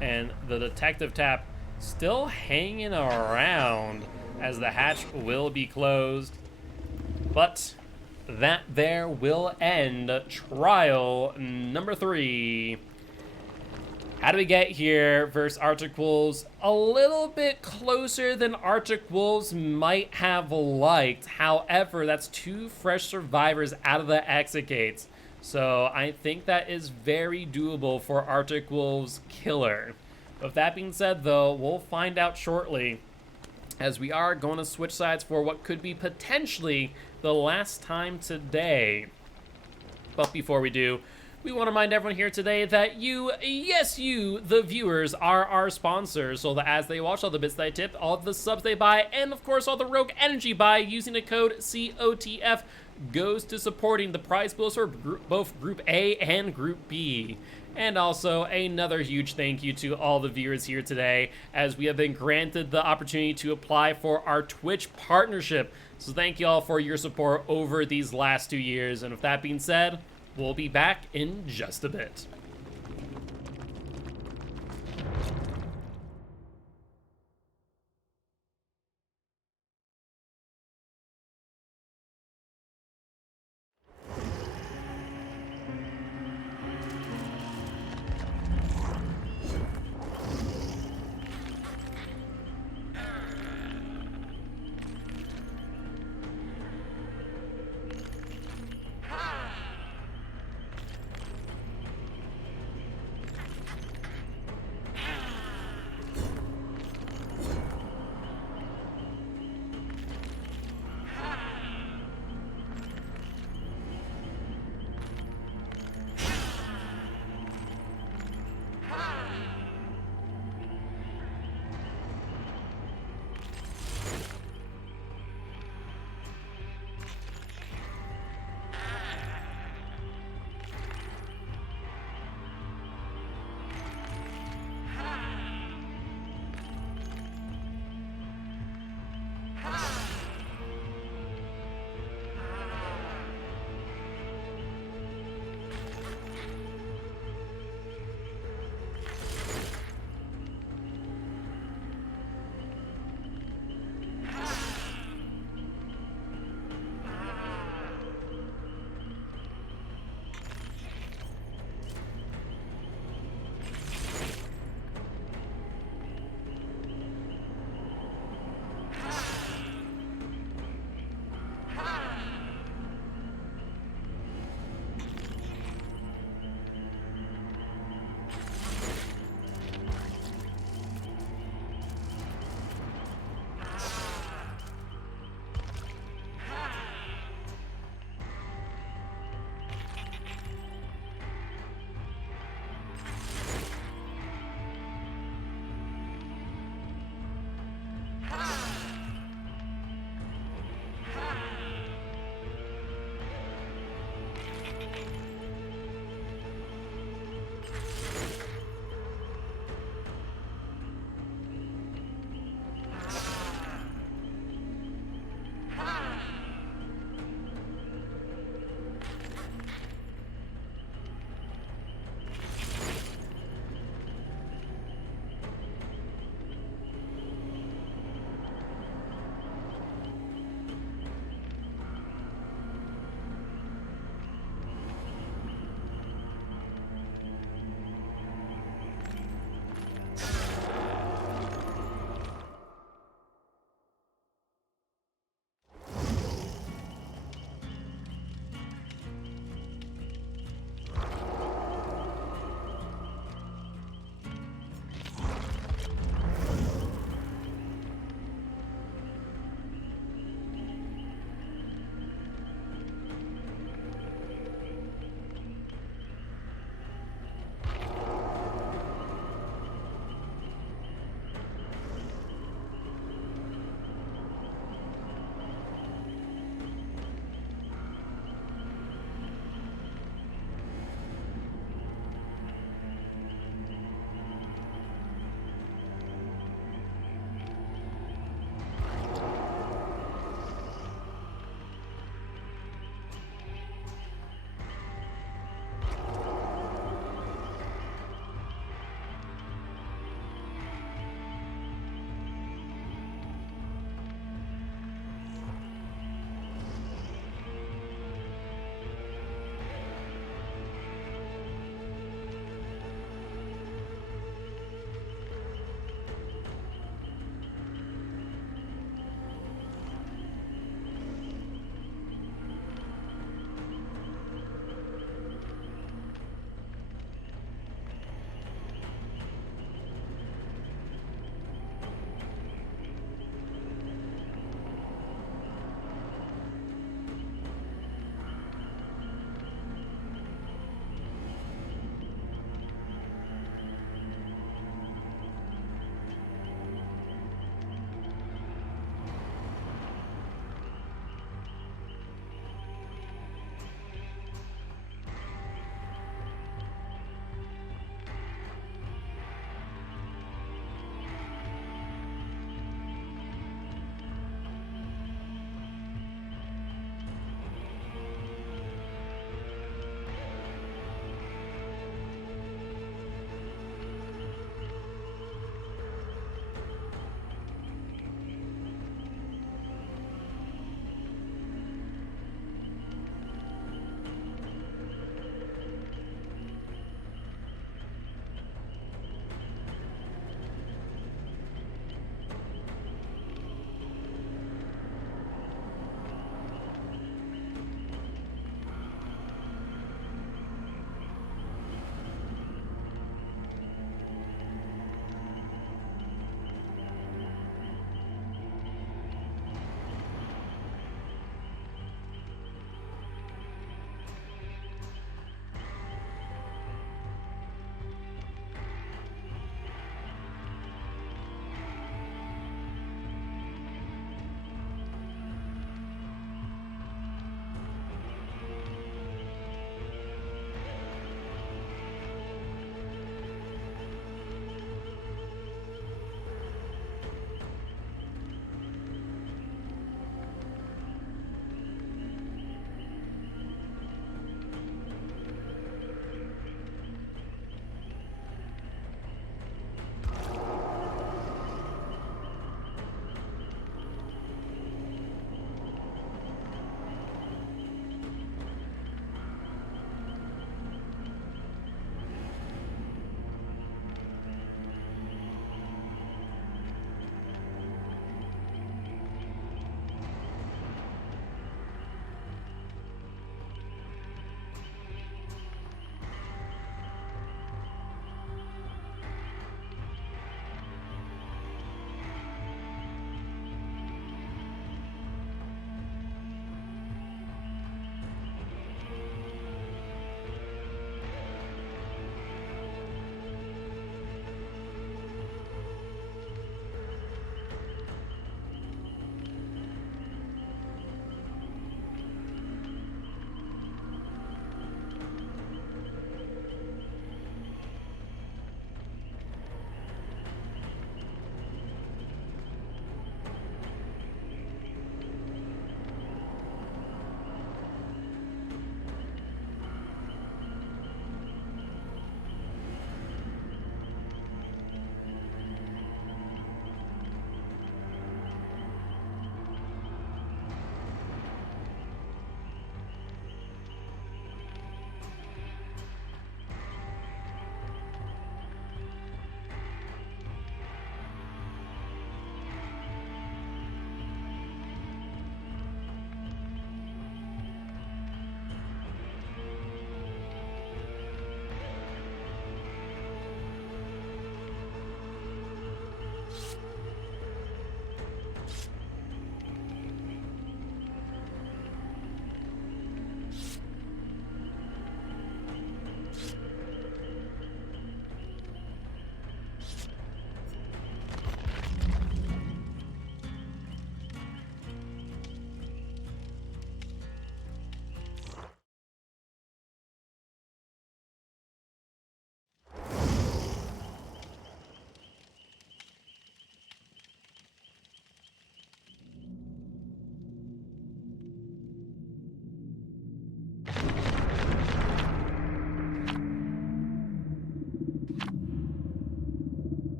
And the Detective Tap still hanging around as the hatch will be closed. But that there will end trial number 3. How do we get here versus Arctic Wolves? A little bit closer than Arctic Wolves might have liked. However, that's 2 fresh survivors out of the exit gates. So I think that is very doable for Arctic Wolves Killer. With that being said, though, we'll find out shortly, as we are going to switch sides for what could be potentially the last time today. But before we do, we want to remind everyone here today that you, yes you, the viewers, are our sponsors, so that as they watch all the bits they tip, all the subs they buy, and of course all the Rogue Energy buy using the code COTF goes to supporting the prize pools for both Group A and Group B. And also another huge thank you to all the viewers here today, as we have been granted the opportunity to apply for our Twitch partnership. So thank you all for your support over these last 2 years. And with that being said, we'll be back in just a bit.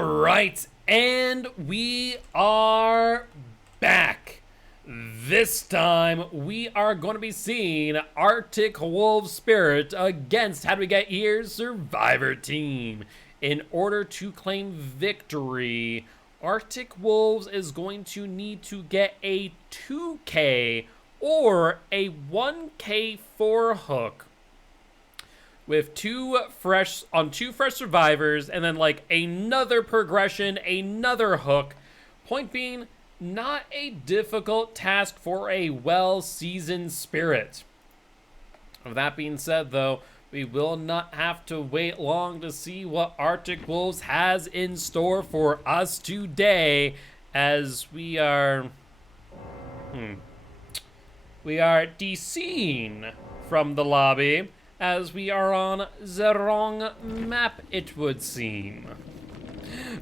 All right, and we are back. This time, we are going to be seeing Arctic Wolf Spirit against How Do We Get Here's Survivor Team. In order to claim victory, Arctic Wolves is going to need to get a 2K or a 1K 4 hook with two fresh survivors, and then like another progression, another hook. Point being, not a difficult task for a well-seasoned spirit. With that being said, though, we will not have to wait long to see what Arctic Wolves has in store for us today, as we are deseen from the lobby, as we are on the wrong map, it would seem.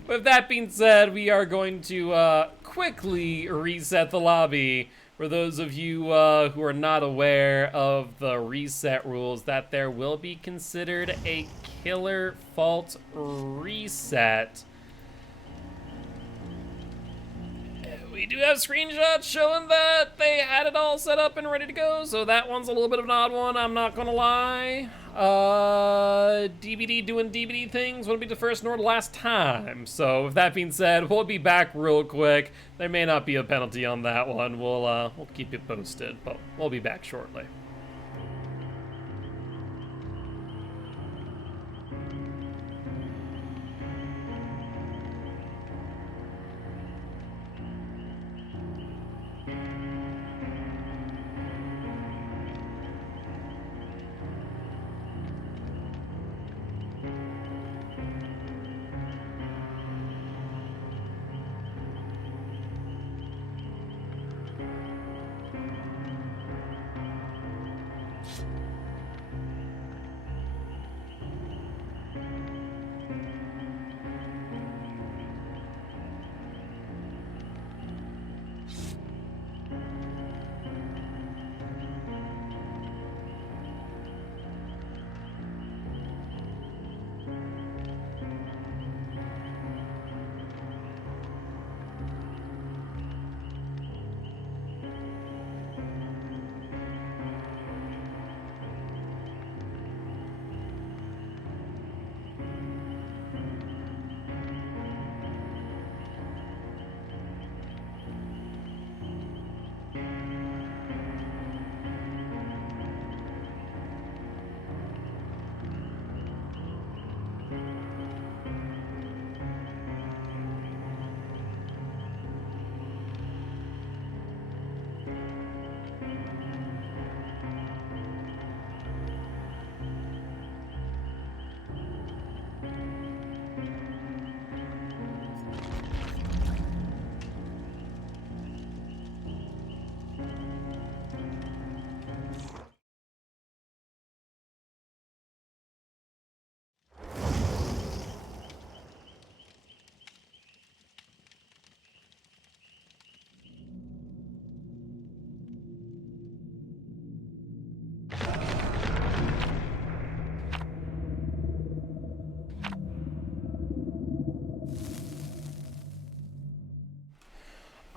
With that being said, we are going to quickly reset the lobby. For those of you who are not aware of the reset rules, that there will be considered a killer fault reset. We do have screenshots showing that they had it all set up and ready to go, so that one's a little bit of an odd one, I'm not gonna lie. DBD doing DBD things wouldn't be the first nor the last time. So with that being said, we'll be back real quick. There may not be a penalty on that one. We'll keep you posted, but we'll be back shortly.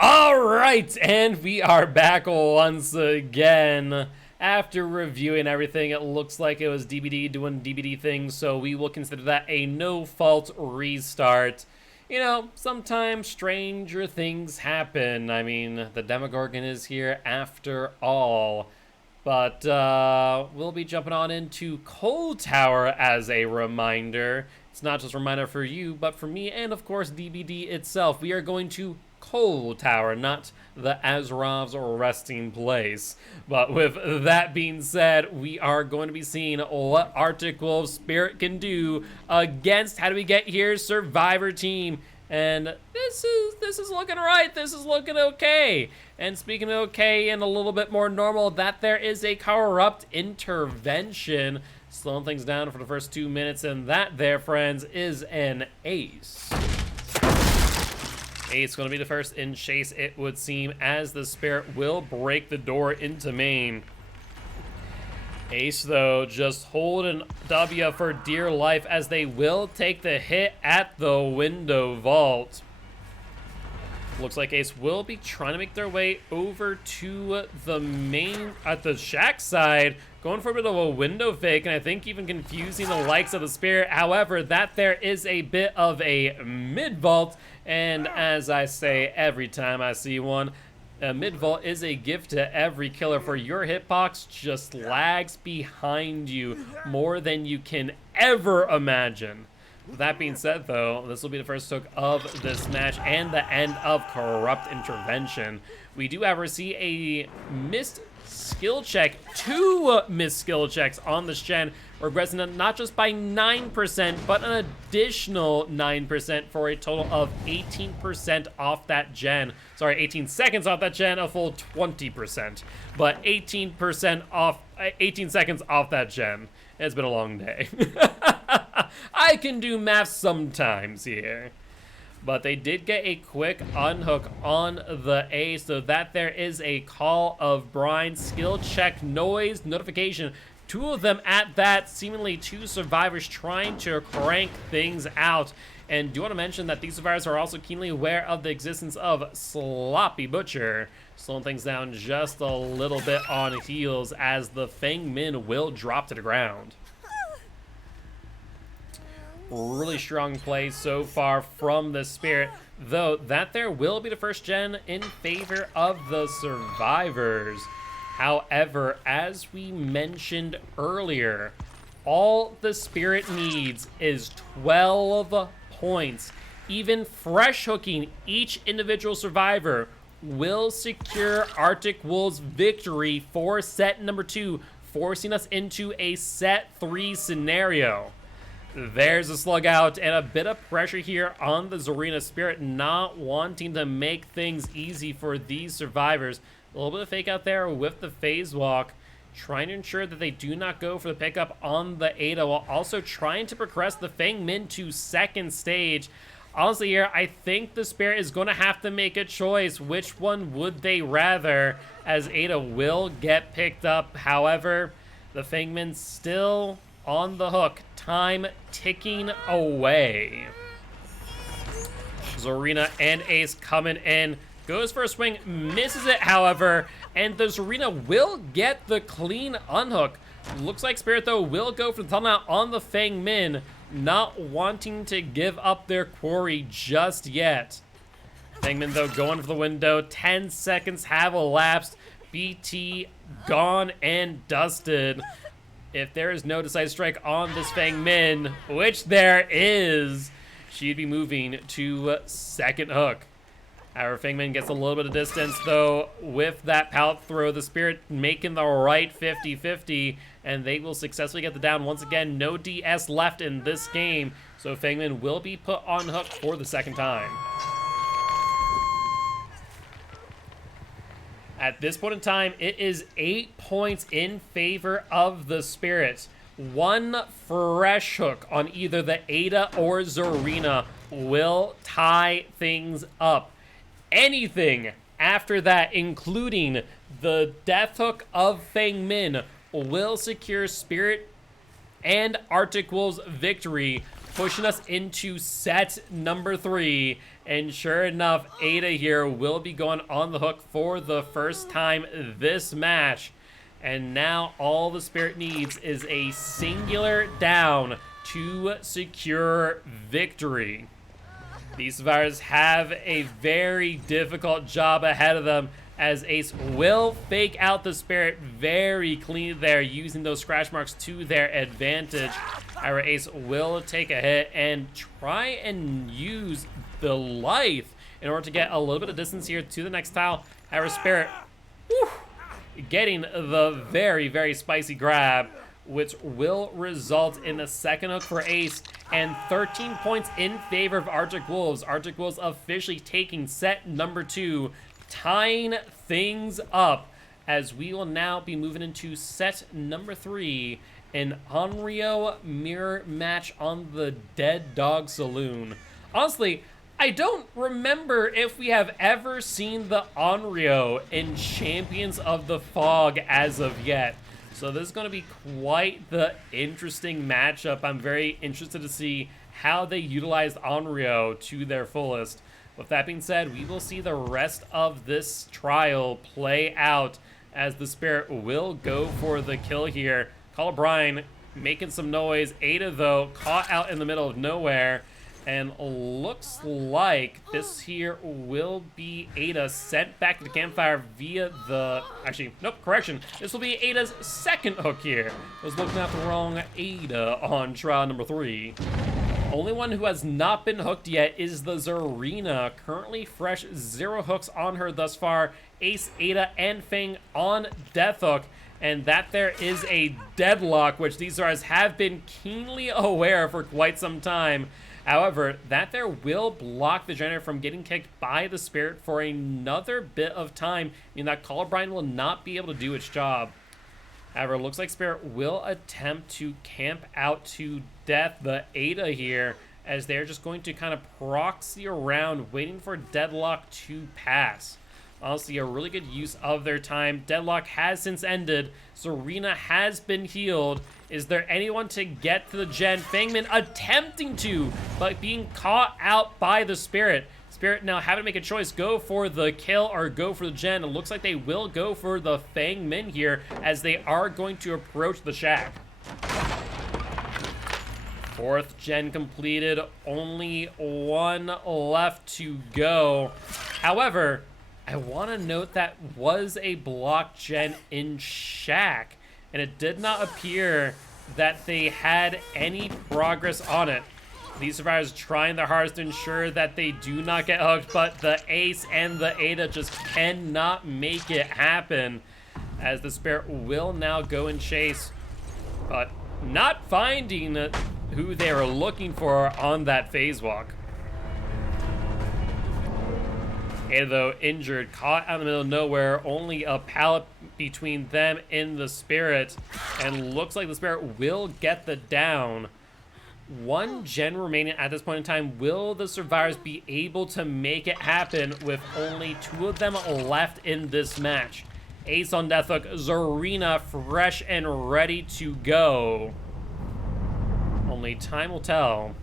Alright, and we are back once again. After reviewing everything, it looks like it was DBD doing DBD things, so we will consider that a no-fault restart. You know, sometimes stranger things happen. I mean, the Demogorgon is here after all. But we'll be jumping on into Cold Tower as a reminder. It's not just a reminder for you, but for me and, of course, DBD itself. We are going to Cold Tower, not the Azerov's resting place. But with that being said, we are going to be seeing what Arctic Wolf Spirit can do against How Do We Get Here's Survivor Team. And this is looking right. This is looking okay. And speaking of okay and a little bit more normal, that there is a corrupt intervention, slowing things down for the first 2 minutes, and that there, friends, is an ace. Ace going to be the first in chase, it would seem, as the Spirit will break the door into main. Ace, though, just holding W for dear life as they will take the hit at the window vault. Looks like Ace will be trying to make their way over to the main, at the shack side, going for a bit of a window fake, and I think even confusing the likes of the Spirit. However, that there is a bit of a mid-vault, and as I say every time I see one, a mid-vault is a gift to every killer, for your hitbox just lags behind you more than you can ever imagine. That being said, though, this will be the first hook of this match and the end of Corrupt Intervention. We do, however, see a missed skill check, 2 missed skill checks on this gen, regressing it not just by 9%, but an additional 9% for a total of 18% off that gen. Sorry, 18 seconds off that gen, a full 20%, but 18% off, 18 seconds off that gen. It's been a long day. I can do math sometimes here. But they did get a quick unhook on the A, so that there is a call of brine, skill check, noise, notification. 2 of them at that, seemingly 2 survivors trying to crank things out. And do want to mention that these survivors are also keenly aware of the existence of Sloppy Butcher, slowing things down just a little bit on heels as the Feng Min will drop to the ground. Really strong play so far from the Spirit, though that there will be the first gen in favor of the survivors. However, as we mentioned earlier, all the Spirit needs is 12 points. Even fresh hooking each individual survivor will secure Arctic Wolves' victory for set number 2, forcing us into a set 3 scenario. There's a slug out and a bit of pressure here on the Zarina Spirit, not wanting to make things easy for these survivors. A little bit of fake out there with the phase walk, trying to ensure that they do not go for the pickup on the Ada, while also trying to progress the Feng Min to second stage. Honestly here, I think the Spirit is going to have to make a choice. Which one would they rather, as Ada will get picked up. However, the Feng Min still on the hook. Time ticking away. Zarina and Ace coming in. Goes for a swing, misses it, however, and the Zarina will get the clean unhook. Looks like Spirit, though, will go for the timeout on the Feng Min, not wanting to give up their quarry just yet. Feng Min, though, going for the window. 10 seconds have elapsed. BT gone and dusted. If there is no decisive strike on this Feng Min, which there is, she'd be moving to second hook. Our Feng Min gets a little bit of distance, though, with that pallet throw. The Spirit making the right 50-50, and they will successfully get the down. Once again, no DS left in this game, so Feng Min will be put on hook for the second time. At this point in time, it is 8 points in favor of the Spirit. 1 fresh hook on either the Ada or Zarina will tie things up. Anything after that, including the death hook of Feng Min, will secure Spirit and Arctic Wolves' victory, pushing us into set number 3. And sure enough, Ada here will be going on the hook for the first time this match. And now all the Spirit needs is a singular down to secure victory. These survivors have a very difficult job ahead of them, as Ace will fake out the Spirit very clean there, using those scratch marks to their advantage. Our Ace will take a hit and try and use the Lithe in order to get a little bit of distance here to the next tile. Our Spirit getting the very, very spicy grab, which will result in a second hook for Ace and 13 points in favor of Arctic Wolves. Arctic Wolves officially taking set number 2, tying things up, as we will now be moving into set number 3, an Onryo mirror match on the Dead Dog Saloon. Honestly, I don't remember if we have ever seen the Onryo in Champions of the Fog as of yet. So this is going to be quite the interesting matchup. I'm very interested to see how they utilize Onryo to their fullest. With that being said, we will see the rest of this trial play out as the Spirit will go for the kill here. Colubrine making some noise. Ada, though, caught out in the middle of nowhere. And looks like this here will be Ada sent back to the campfire via the... Actually, nope, correction. This will be Ada's second hook here. I was looking at the wrong Ada on trial number 3. Only one who has not been hooked yet is the Zarina. Currently fresh, 0 hooks on her thus far. Ace, Ada, and Fang on death hook. And that there is a deadlock, which these stars have been keenly aware for quite some time. However, that there will block the generator from getting kicked by the Spirit for another bit of time, meaning that Colubrine will not be able to do its job. However, it looks like Spirit will attempt to camp out to death the Ada here, as they're just going to kind of proxy around, waiting for Deadlock to pass. Honestly, a really good use of their time. Deadlock has since ended. Serena has been healed. Is there anyone to get to the gen? Fangman attempting to, but being caught out by the Spirit. Spirit now having to make a choice, go for the kill or go for the gen. It looks like they will go for the Fangman here, as they are going to approach the shack. 4th gen completed, only 1 left to go. However, I want to note that was a block gen in shack, and it did not appear that they had any progress on it. These survivors trying their hardest to ensure that they do not get hooked, but the Ace and the Ada just cannot make it happen, as the Spirit will now go and chase, but not finding who they were looking for on that phase walk. Ada, though, injured, caught out in the middle of nowhere, only a pallet between them and the Spirit, and looks like the Spirit will get the down. 1 gen remaining at this point in time. Will the survivors be able to make it happen with only 2 of them left in this match? Ace on death hook, Zarina fresh and ready to go. Only time will tell.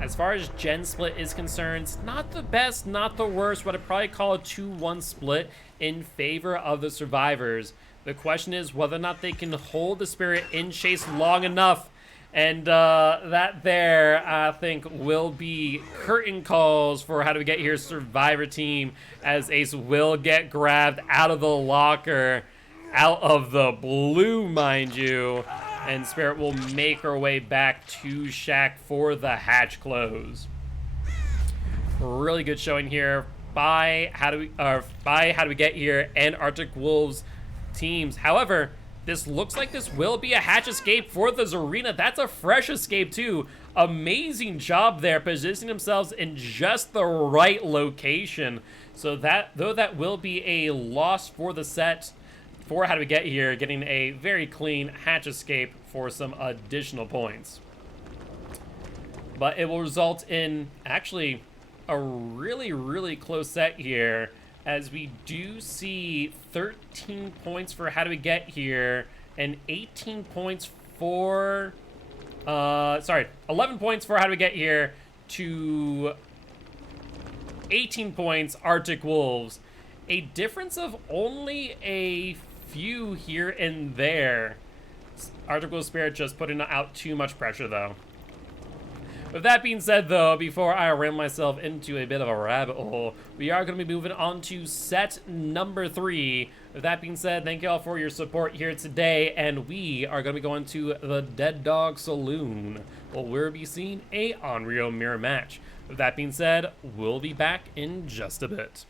As far as gen split is concerned, it's not the best, not the worst, but I'd probably call a 2-1 split in favor of the survivors. The question is whether or not they can hold the Spirit in chase long enough. And that there, I think, will be curtain calls for how do we get here survivor team, as Ace will get grabbed out of the locker, out of the blue, mind you. And Spirit will make her way back to shack for the hatch close. Really good showing here by how do we get here and Arctic Wolves teams. However, this looks like this will be a hatch escape for the Zarina. That's a fresh escape too. Amazing job there, positioning themselves in just the right location. So that, though that will be a loss for the set, for how do we get here, getting a very clean hatch escape for some additional points. But it will result in actually a really, really close set here, as we do see 13 points for how do we get here, and 18 points for, 11 points for how do we get here to 18 points Arctic Wolves. A difference of only a few here and there. Arctic Wolves Spirit just putting out too much pressure though. With that being said, though, before I ram myself into a bit of a rabbit hole, we are going to be moving on to set number 3. With that being said, thank you all for your support here today, and we are going to be going to the Dead Dog Saloon, where we'll be seeing a Onryo mirror match. With that being said, we'll be back in just a bit.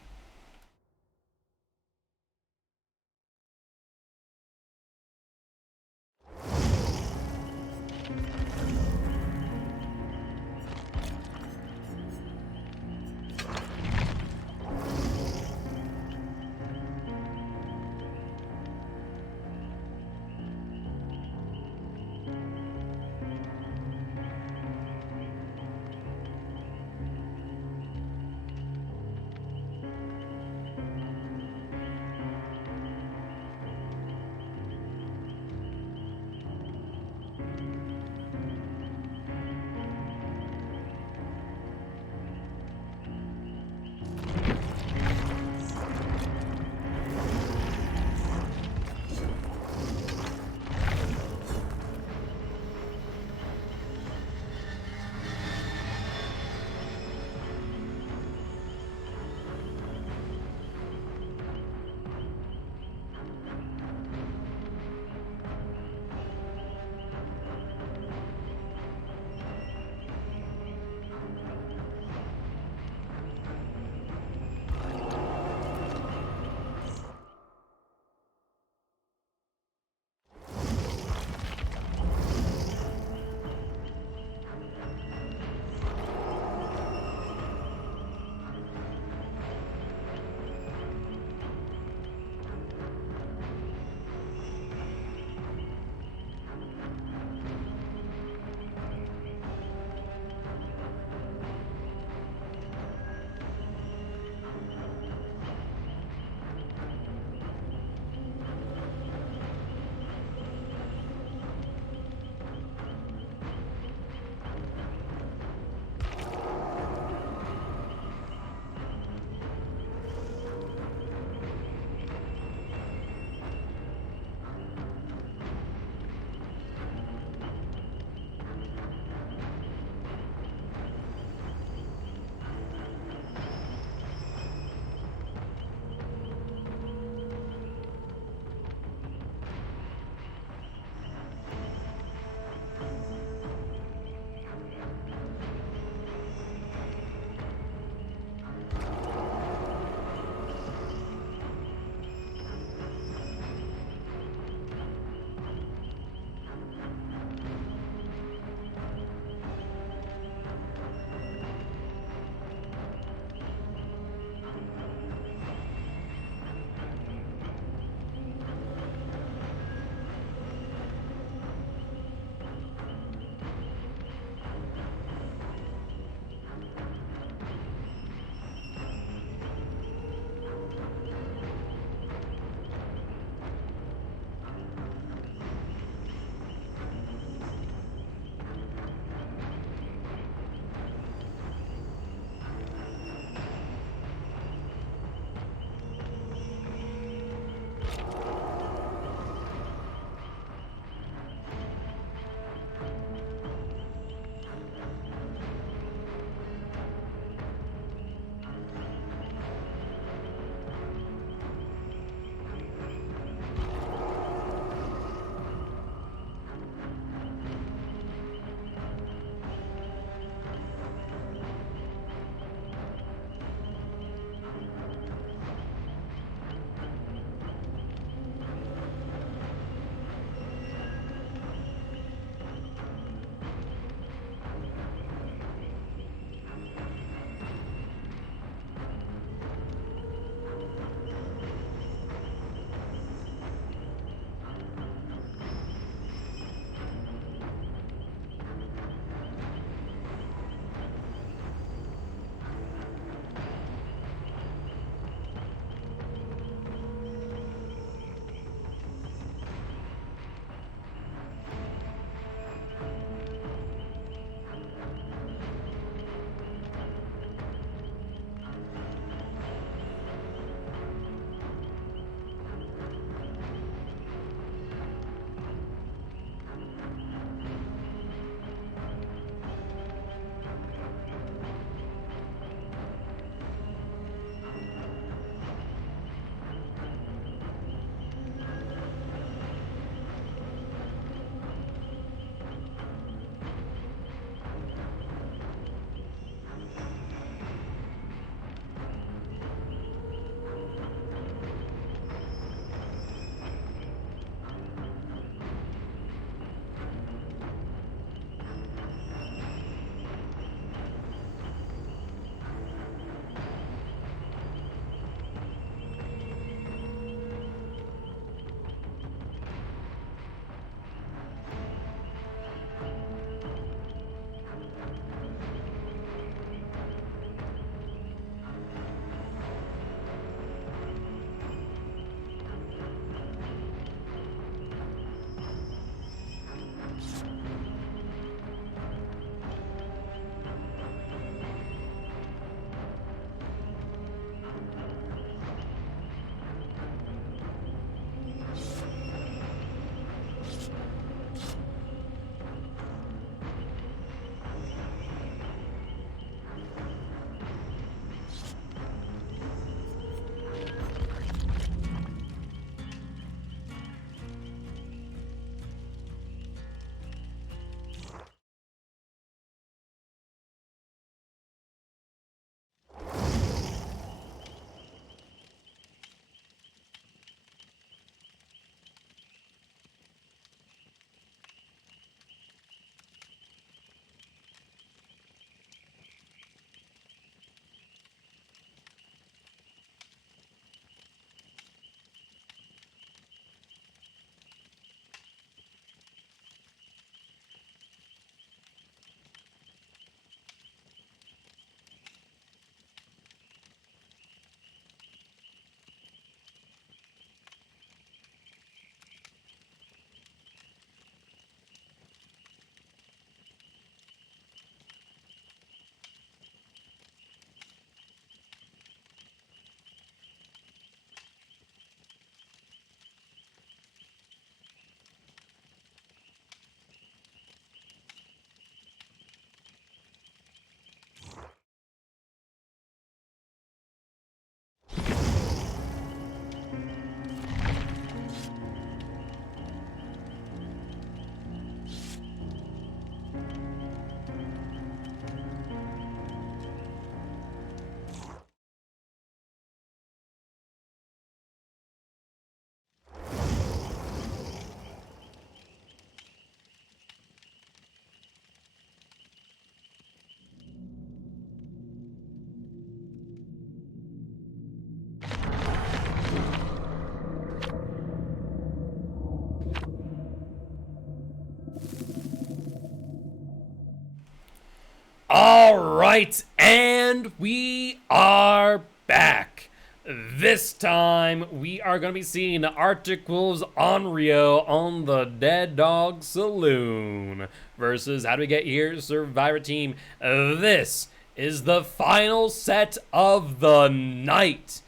All right, and we are back. This time, we are going to be seeing Arctic Wolves Onryo on the Dead Dog Saloon versus How Do We Get Here Survivor Team. This is the final set of the night.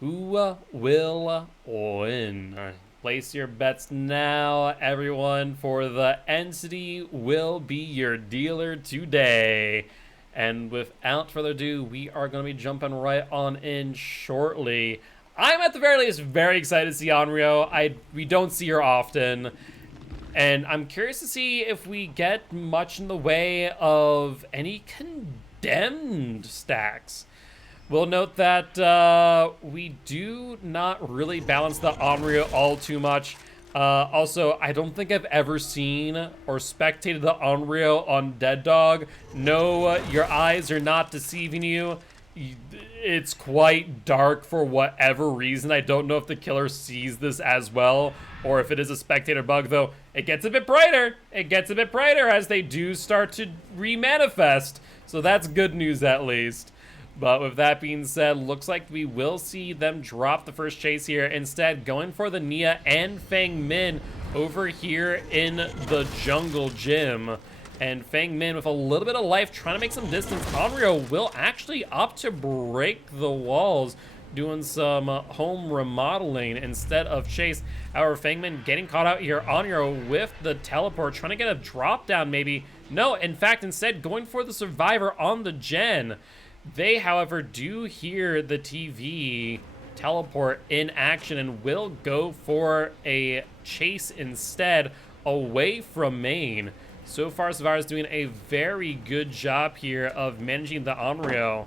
Who will win? Place your bets now, everyone, for the entity will be your dealer today. And without further ado, we are going to be jumping right on in shortly. I'm at the very least very excited to see Onryo. We don't see her often. And I'm curious to see if we get much in the way of any condemned stacks. We'll note that we do not really balance the Onryo all too much. Also, I don't think I've ever seen or spectated the Onryo on Dead Dog. No, your eyes are not deceiving you. It's quite dark for whatever reason. I don't know if the killer sees this as well or if it is a spectator bug, though. It gets a bit brighter. It gets a bit brighter as they do start to re-manifest. So that's good news, at least. But with that being said, looks like we will see them drop the first chase here. Instead, going for the Nia and Feng Min over here in the jungle gym. And Feng Min with a little bit of life, trying to make some distance. Onryo will actually opt to break the walls, doing some home remodeling instead of chase. However, Feng Min getting caught out here. Onryo with the teleport, trying to get a drop down maybe. No, in fact, instead going for the survivor on the gen. They, however, do hear the TV teleport in action and will go for a chase instead away from main. So far, Survivor's doing a very good job here of managing the Onryo.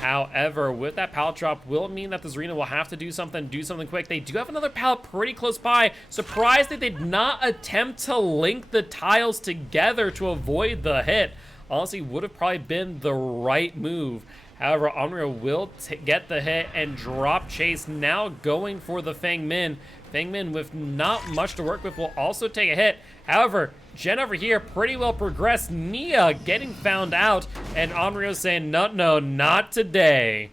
However, with that pallet drop will mean that the Zarina will have to do something quick. They do have another pallet pretty close by. Surprised they did not attempt to link the tiles together to avoid the hit. Honestly, would have probably been the right move. However, Onryo will get the hit and drop chase, now going for the Feng Min. Feng Min with not much to work with will also take a hit. However, Jen over here pretty well progressed. Nia getting found out, and Onryo saying, no, not today.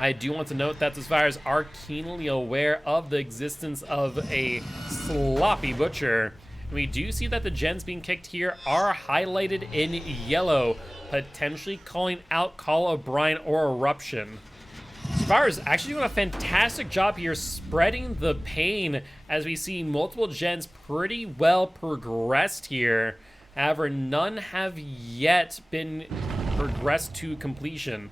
I do want to note that the Survivors are keenly aware of the existence of a sloppy butcher. We do see that the gens being kicked here are highlighted in yellow, potentially calling out Call of Brine or Eruption. Survivors actually doing a fantastic job here spreading the pain as we see multiple gens pretty well progressed here. However, none have yet been progressed to completion.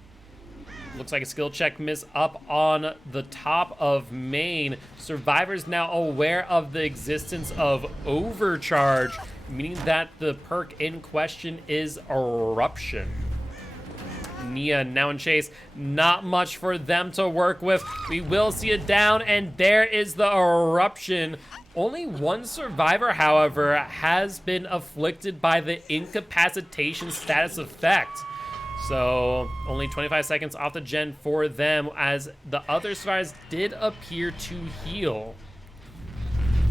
Looks like a skill check miss up on the top of main. Survivors now aware of the existence of overcharge, meaning that the perk in question is Eruption. Nia now in chase. Not much for them to work with. We will see it down, and there is the Eruption. Only one survivor, however, has been afflicted by the incapacitation status effect. So only 25 seconds off the gen for them, as the other survivors did appear to heal.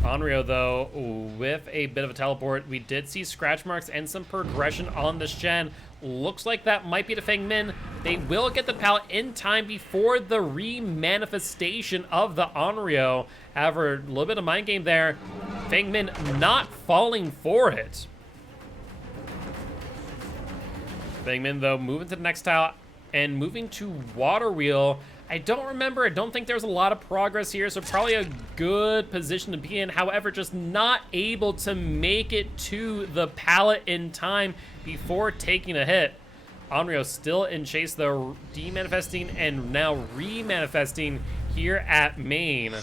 Onryo, though, with a bit of a teleport, we did see scratch marks and some progression on this gen. Looks like that might be the Feng Min. They will get the pallet in time before the re-manifestation of the Onryo. However, a little bit of mind game there. Feng Min not falling for it. Feng Min, though, moving to the next tile and moving to Water Wheel. I don't think there was a lot of progress here, so probably a good position to be in. However, just not able to make it to the pallet in time before taking a hit. Onryo still in chase, though, demanifesting and now re-manifesting here at main.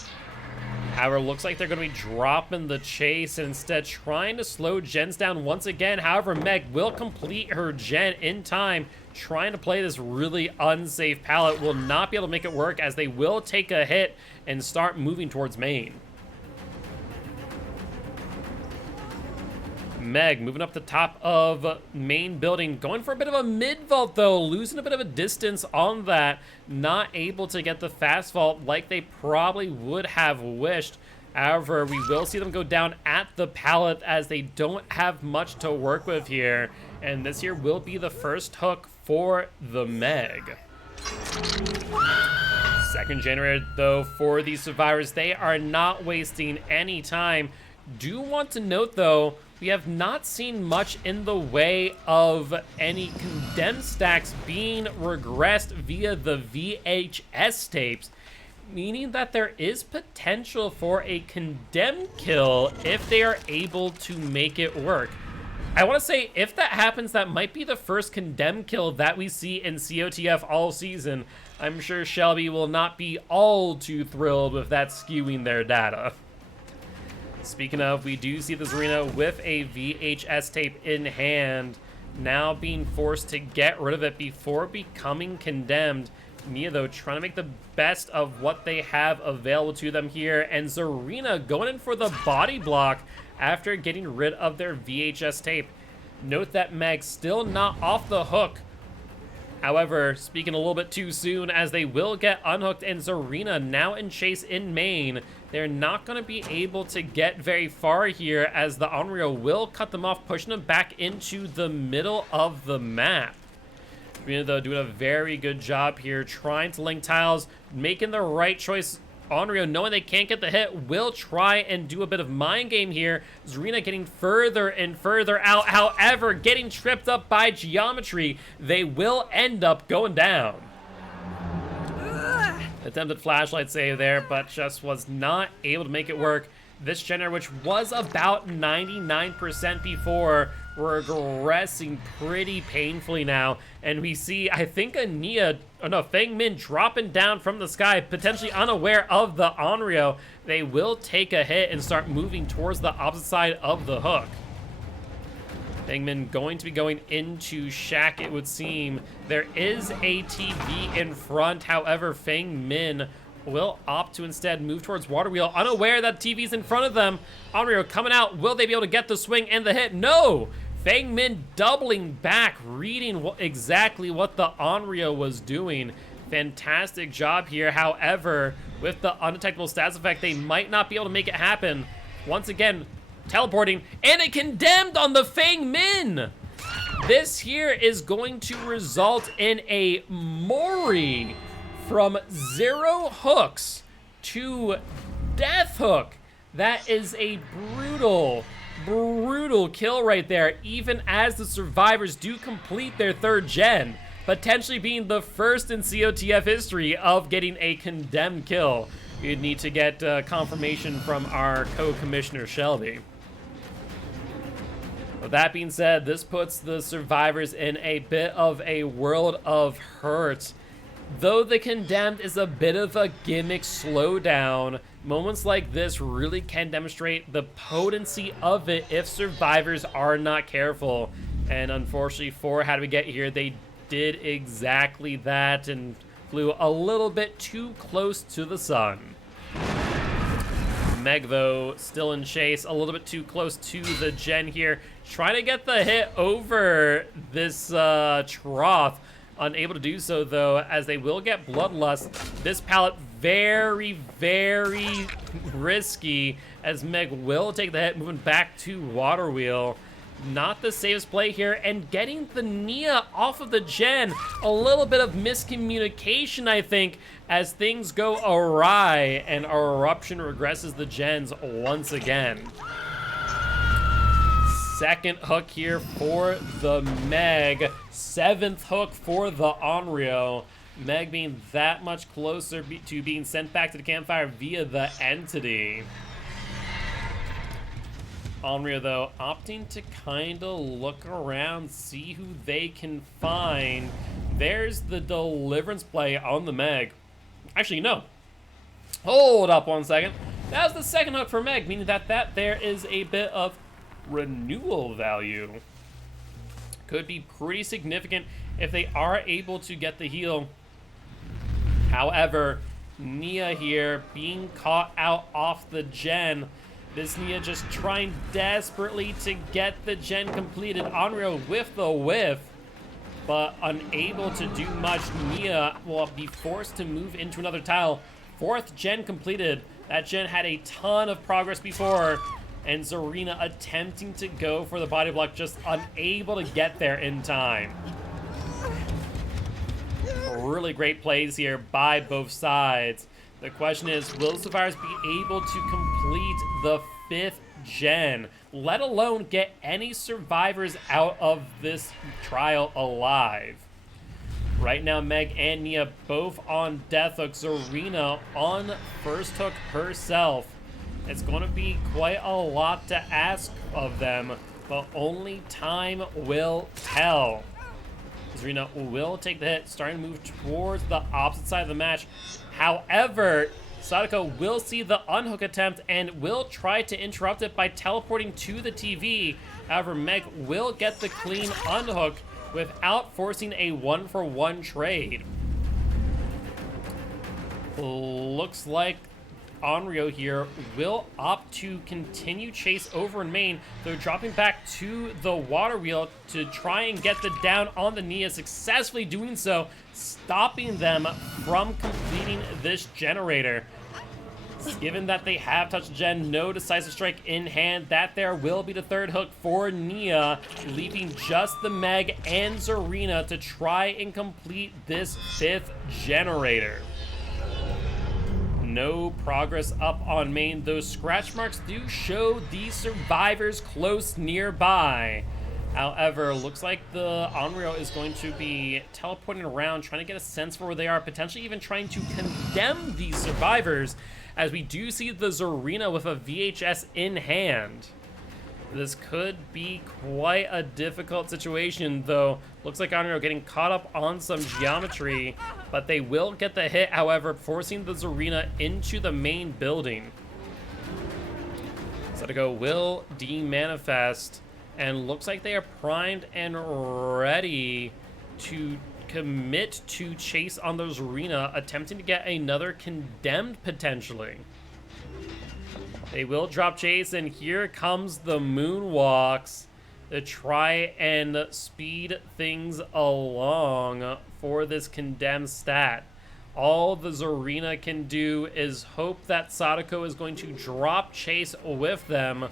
However, looks like they're going to be dropping the chase and instead trying to slow gens down once again. However, Meg will complete her gen in time, trying to play this really unsafe pallet. Will not be able to make it work as they will take a hit and start moving towards main. Meg moving up the top of main building, going for a bit of a mid vault though, losing a bit of a distance on that, not able to get the fast vault like they probably would have wished. However, we will see them go down at the pallet as they don't have much to work with here. And this here will be the first hook for the Meg. Second generator, though, for these survivors. They are not wasting any time. Do want to note, though, we have not seen much in the way of any condemned stacks being regressed via the VHS tapes, meaning that there is potential for a condemned kill if they are able to make it work. I want to say, if that happens, that might be the first condemned kill that we see in COTF all season. I'm sure Shelby will not be all too thrilled with that skewing their data. Speaking of, we do see this arena with a VHS tape in hand, now being forced to get rid of it before becoming condemned. Nia, though, trying to make the best of what they have available to them here, and Zarina going in for the body block after getting rid of their VHS tape. Note that Meg still not off the hook. However, speaking a little bit too soon, as they will get unhooked, and Zarina now in chase in main. They're not going to be able to get very far here, as the Onryo will cut them off, pushing them back into the middle of the map. Zarina, though, doing a very good job here, trying to link tiles, making the right choice. Onryo, knowing they can't get the hit, will try and do a bit of mind game here. Zarina getting further and further out. However, getting tripped up by geometry, they will end up going down. Attempted flashlight save there, but just was not able to make it work. This generator, which was about 99% before, regressing pretty painfully now. And we see, I think, Feng Min dropping down from the sky, potentially unaware of the Onryo. They will take a hit and start moving towards the opposite side of the hook. Feng Min going to be going into Shack, it would seem. There is a TV in front. However, Feng Min will opt to instead move towards Water Wheel, unaware that TV's in front of them. Onryo coming out. Will they be able to get the swing and the hit? No! Feng Min doubling back, reading exactly what the Onryo was doing. Fantastic job here. However, with the undetectable stats effect, they might not be able to make it happen. Once again, teleporting, and it condemned on the Feng Min. This here is going to result in a Mori from 0 hooks to death hook. That is a brutal kill right there, even as the survivors do complete their 3rd gen, potentially being the first in COTF history of getting a condemned kill. We'd need to get confirmation from our co-commissioner Shelby. With that being said, this puts the survivors in a bit of a world of hurt. Though the condemned is a bit of a gimmick slowdown, moments like this really can demonstrate the potency of it if survivors are not careful. And unfortunately for How Do We Get Here, they did exactly that and flew a little bit too close to the sun. Meg, though, still in chase, a little bit too close to the gen here, trying to get the hit over this trough. Unable to do so, though, as they will get Bloodlust. This pallet very risky, as Meg will take the hit, moving back to Water Wheel. Not the safest play here, and getting the Nia off of the gen. A little bit of miscommunication, I think, as things go awry, and our Eruption regresses the gens once again. Second hook here for the Meg. 7th hook for the Onryo. Meg being that much closer to being sent back to the campfire via the entity. Onryo, though, opting to kind of look around, see who they can find. There's the deliverance play on the Meg. Actually, no. Hold up one second. That was the second hook for Meg, meaning that there is a bit of renewal value. Could be pretty significant if they are able to get the heal. However, Nia here being caught out off the gen. This Nia just trying desperately to get the gen completed. Onryo with the whiff, but unable to do much. Nia will be forced to move into another tile. 4th gen completed. That gen had a ton of progress before, and Zarina attempting to go for the body block, just unable to get there in time. Really great plays here by both sides. The question is, will survivors be able to complete the 5th gen, let alone get any survivors out of this trial alive? Right now, Meg and Nia both on death hook. Zarina on first hook herself. It's going to be quite a lot to ask of them, but only time will tell. Zarina will take the hit, starting to move towards the opposite side of the match. However, Sadako will see the unhook attempt and will try to interrupt it by teleporting to the TV. However, Meg will get the clean unhook without forcing a 1-for-1 trade. Looks like Onryo here will opt to continue chase over in main, though dropping back to the water wheel to try and get the down on the Nia, successfully doing so, stopping them from completing this generator. Given that they have touched gen, no decisive strike in hand, that there will be the 3rd hook for Nia, leaving just the Meg and Zarina to try and complete this 5th generator. No progress up on main. Those scratch marks do show the survivors close nearby. However, looks like the Onryo is going to be teleporting around, trying to get a sense for where they are, potentially even trying to condemn these survivors, as we do see the Zarina with a VHS in hand. This could be quite a difficult situation, though. Looks like Onryo getting caught up on some geometry, but they will get the hit, however, forcing the Zarina into the main building. Sadako will demanifest, and looks like they are primed and ready to commit to chase on the Zarina, attempting to get another condemned potentially. They will drop chase, and here comes the moonwalks to try and speed things along for this condemned stat. All the Zarina can do is hope that Sadako is going to drop chase with them.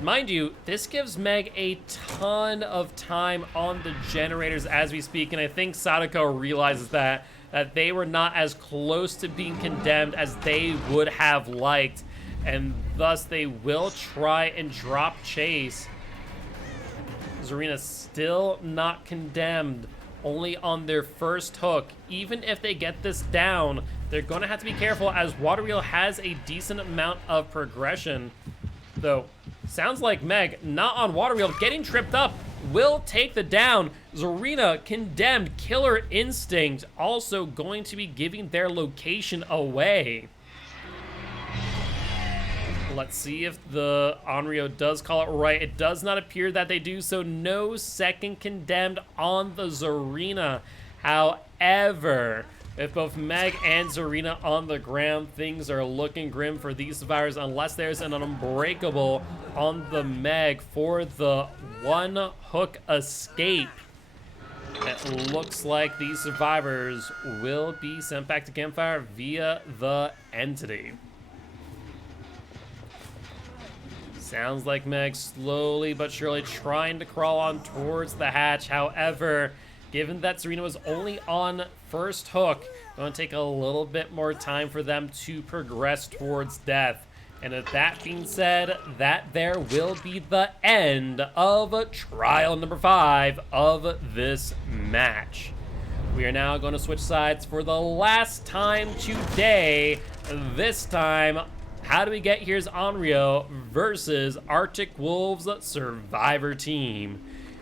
Mind you, this gives Meg a ton of time on the generators as we speak, and I think Sadako realizes that they were not as close to being condemned as they would have liked, and thus they will try and drop chase. Zarina still not condemned, only on their first hook. Even if they get this down, they're going to have to be careful, as water wheel has a decent amount of progression. Though, sounds like Meg, not on water wheel, getting tripped up, will take the down. Zarina condemned. Killer Instinct also going to be giving their location away. Let's see if the Onryo does call it right. It does not appear that they do, so no second condemned on the Zarina. However, with both Meg and Zarina on the ground, things are looking grim for these survivors unless there's an unbreakable on the Meg for the 1 hook escape. It looks like these survivors will be sent back to Campfire via the entity. Sounds like Meg slowly but surely trying to crawl on towards the hatch. However, given that Zarina was only on first hook, going to take a little bit more time for them to progress towards death. And with that being said, that there will be the end of trial number 5 of this match. We are now going to switch sides for the last time today. This time, How Do We Get Here's Onryo versus Arctic Wolves Survivor Team.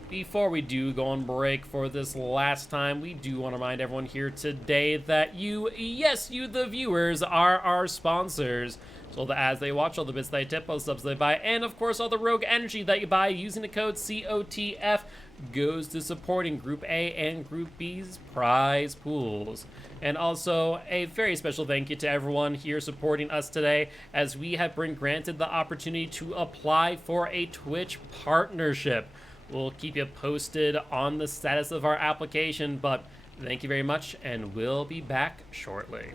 Before we do go on break for this last time, we do want to remind everyone here today that you, yes, you the viewers, are our sponsors. So that as they watch, all the bits they tip, all the subs they buy, and of course all the rogue energy that you buy using the code COTF goes to supporting Group A and Group B's prize pools. And also a very special thank you to everyone here supporting us today, as we have been granted the opportunity to apply for a Twitch partnership. We'll keep you posted on the status of our application, but thank you very much, and we'll be back shortly.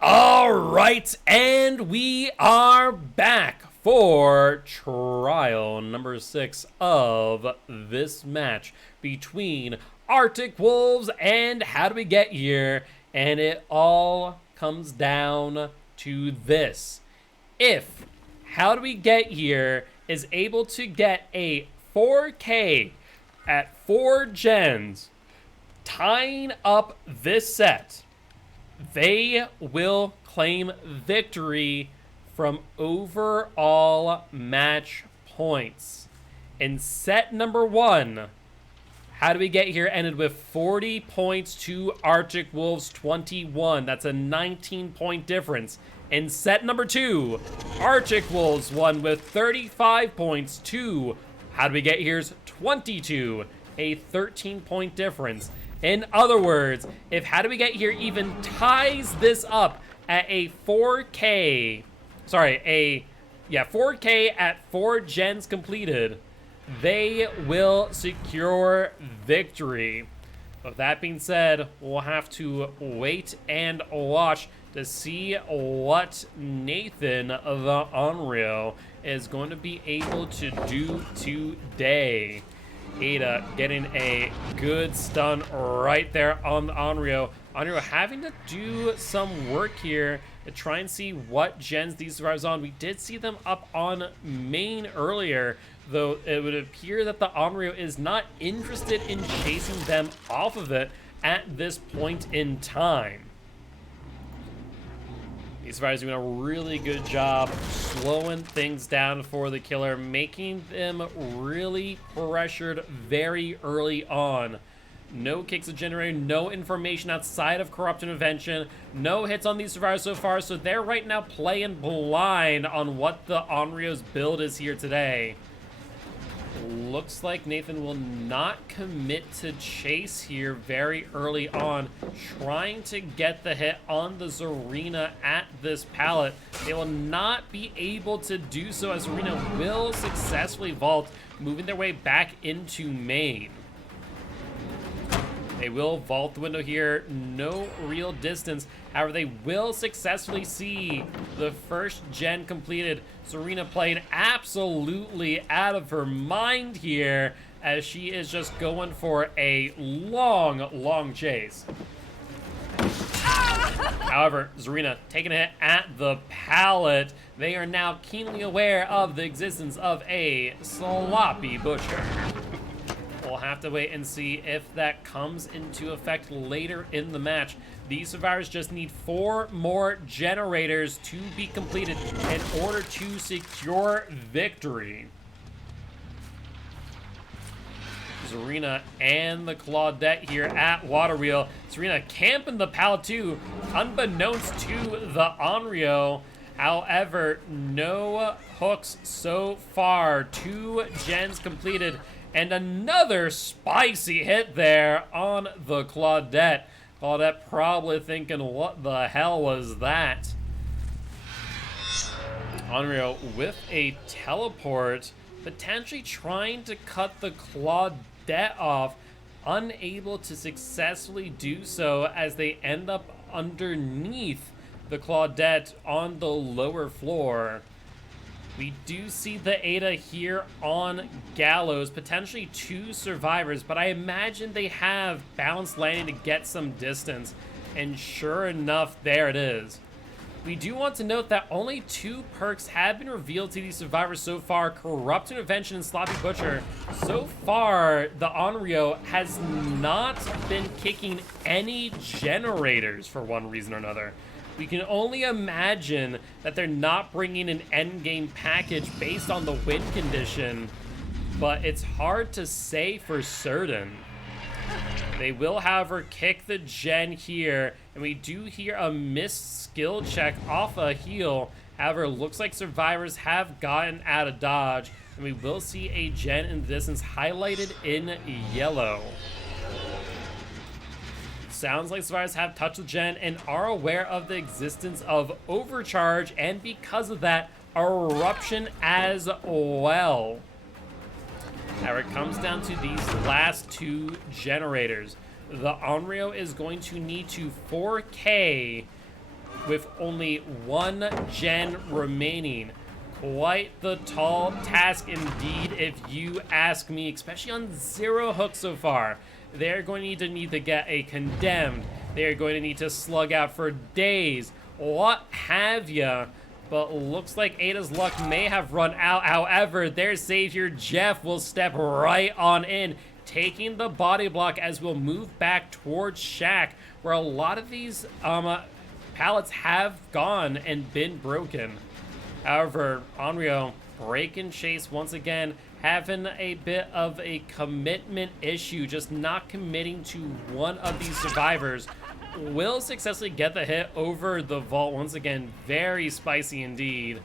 All right, and we are back for trial number 6 of this match between Arctic Wolves and How Do We Get Here, and it all comes down to this. If How Do We Get Here is able to get a 4K at 4 gens, tying up this set, they will claim victory from overall match points. In set number 1, How Do We Get Here ended with 40 points to Arctic Wolves 21. That's a 19-point difference. In set number 2, Arctic Wolves won with 35 points to How Do We Get Here's 22, a 13-point difference. In other words, if How Do We Get Here even ties this up at a 4K, 4K at 4 gens completed, they will secure victory. With that being said, we'll have to wait and watch to see what Nathan the Unreal is going to be able to do today. Ada getting a good stun right there on the Onryo. Onryo having to do some work here to try and see what gens these survivors on. We did see them up on main earlier, though it would appear that the Onryo is not interested in chasing them off of it at this point in time. These survivors doing a really good job slowing things down for the killer, making them really pressured very early on. No kicks are generated, no information outside of Corrupt Intervention, no hits on these survivors so far, so they're right now playing blind on what the Onryo's build is here today. Looks like Nathan will not commit to chase here very early on, trying to get the hit on the Zarina at this pallet. They will not be able to do so as Zarina will successfully vault, moving their way back into main. They will vault the window here, no real distance. However, they will successfully see the first gen completed. Zarina playing absolutely out of her mind here as she is just going for a long chase. However, Zarina taking a hit at the pallet. They are now keenly aware of the existence of a sloppy butcher. We'll have to wait and see if that comes into effect later in the match. These survivors just need 4 more generators to be completed in order to secure victory. Zarina and the Claudette here at Water Wheel. Zarina camping the pallet too, unbeknownst to the Onryo. However, no hooks so far. 2 gens completed. And another spicy hit there on the Claudette. Claudette probably thinking, what the hell was that? Onryo with a teleport, potentially trying to cut the Claudette off, unable to successfully do so as they end up underneath the Claudette on the lower floor. We do see the Ada here on Gallows, potentially 2 survivors, but I imagine they have balanced landing to get some distance, and sure enough, there it is. We do want to note that only 2 perks have been revealed to these survivors so far, Corrupt Intervention and Sloppy Butcher. So far, the Onryo has not been kicking any generators for one reason or another. We can only imagine that they're not bringing an endgame package based on the win condition, but it's hard to say for certain. They will, however, kick the gen here, and we do hear a missed skill check off a heal. However, looks like survivors have gotten out of dodge, and we will see a gen in the distance highlighted in yellow. Sounds like survivors have touched the gen and are aware of the existence of overcharge, and because of that, eruption as well. Now it comes down to these last 2 generators. The Onryo is going to need to 4K with only one gen remaining. Quite the tall task indeed, if you ask me, especially on 0 hooks so far. They're going to need to get a condemned. They're going to need to slug out for days, what have ya. But looks like Ada's luck may have run out. However, their savior Jeff will step right on in, taking the body block as we'll move back towards Shack, where a lot of these pallets have gone and been broken. However, Onryo breaking chase once again, having a bit of a commitment issue, just not committing to one of these survivors. Will successfully get the hit over the vault once again. Very spicy indeed.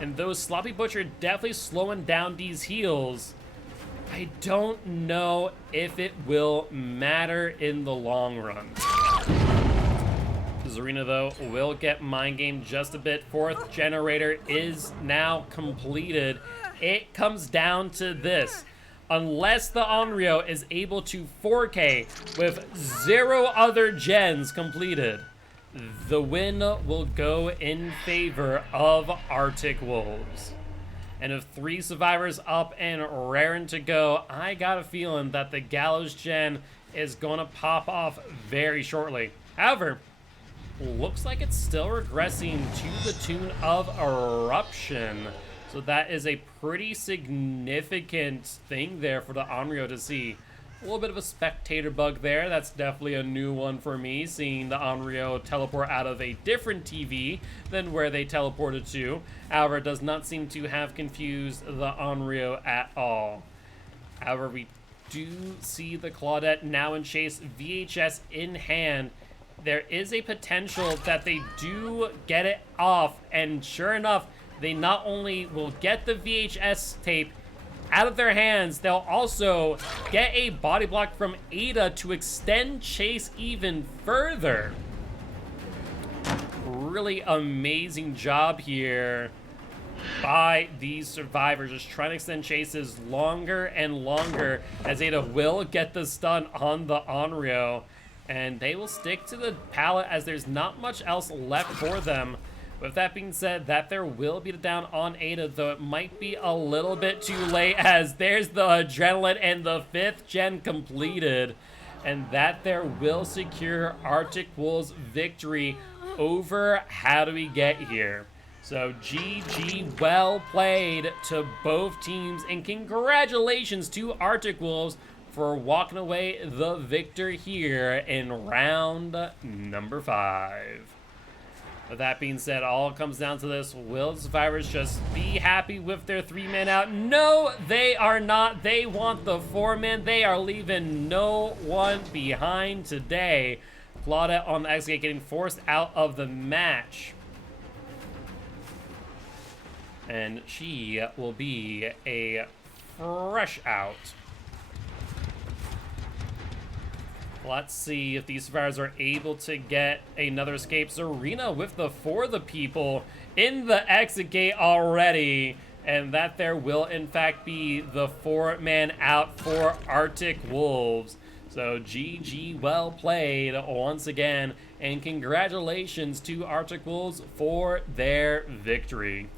And though Sloppy Butcher definitely slowing down these heals, I don't know if it will matter in the long run. Zarina, though, will get mind game just a bit. 4th generator is now completed. It comes down to this. Unless the Onryo is able to 4K with 0 other gens completed, the win will go in favor of Arctic Wolves. And if 3 survivors up and raring to go, I got a feeling that the Gallows gen is going to pop off very shortly. However, looks like it's still regressing to the tune of Eruption. So that is a pretty significant thing there for the Onryo to see. A little bit of a spectator bug there. That's definitely a new one for me, seeing the Onryo teleport out of a different TV than where they teleported to. However, it does not seem to have confused the Onryo at all. However, we do see the Claudette now in chase, VHS in hand. There is a potential that they do get it off, and sure enough, they not only will get the VHS tape out of their hands, they'll also get a body block from Ada to extend chase even further. Really amazing job here by these survivors, just trying to extend chases longer and longer as Ada will get the stun on the Onryo, and they will stick to the pallet as there's not much else left for them. With that being said, that there will be the down on Ada, though it might be a little bit too late as there's the Adrenaline and the 5th gen completed. And that there will secure Arctic Wolves' victory over How Do We Get Here. So GG, well played to both teams, and congratulations to Arctic Wolves for walking away the victor here in round number 5. With that being said, all comes down to this. Will the survivors just be happy with their 3-man out? No, they are not. They want the 4-man. They are leaving no one behind today. Claudette on the X-Gate getting forced out of the match. And she will be a fresh out. Let's see if these survivors are able to get another escape. Zarina with the For the People in the exit gate already. And that there will, in fact, be the 4-man out for Arctic Wolves. So GG, well played once again. And congratulations to Arctic Wolves for their victory.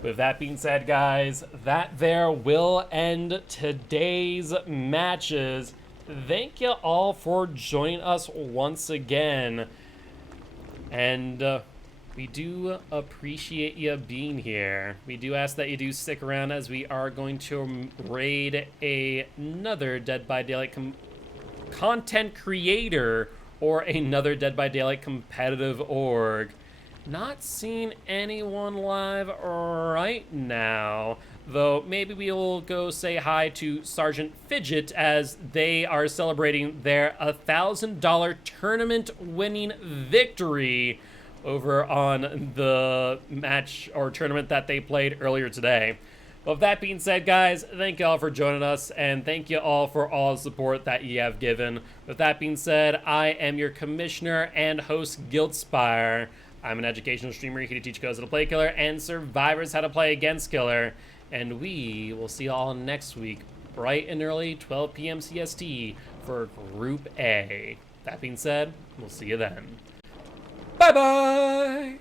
With that being said, guys, that there will end today's matches. Thank you all for joining us once again, and we do appreciate you being here. We do ask that you do stick around as we are going to raid another Dead by Daylight content creator or another Dead by Daylight competitive org. Not seeing anyone live right now, though maybe we'll go say hi to Sergeant Fidget as they are celebrating their $1,000 tournament winning victory over on the match or tournament that they played earlier today. With that being said, guys, thank you all for joining us, and thank you all for all the support that you have given. With that being said, I am your commissioner and host, Giltspire. I'm an educational streamer here to teach goes how to play Killer and survivors how to play against Killer. And we will see you all next week, bright and early, 12 p.m. CST for Group A. That being said, we'll see you then. Bye-bye.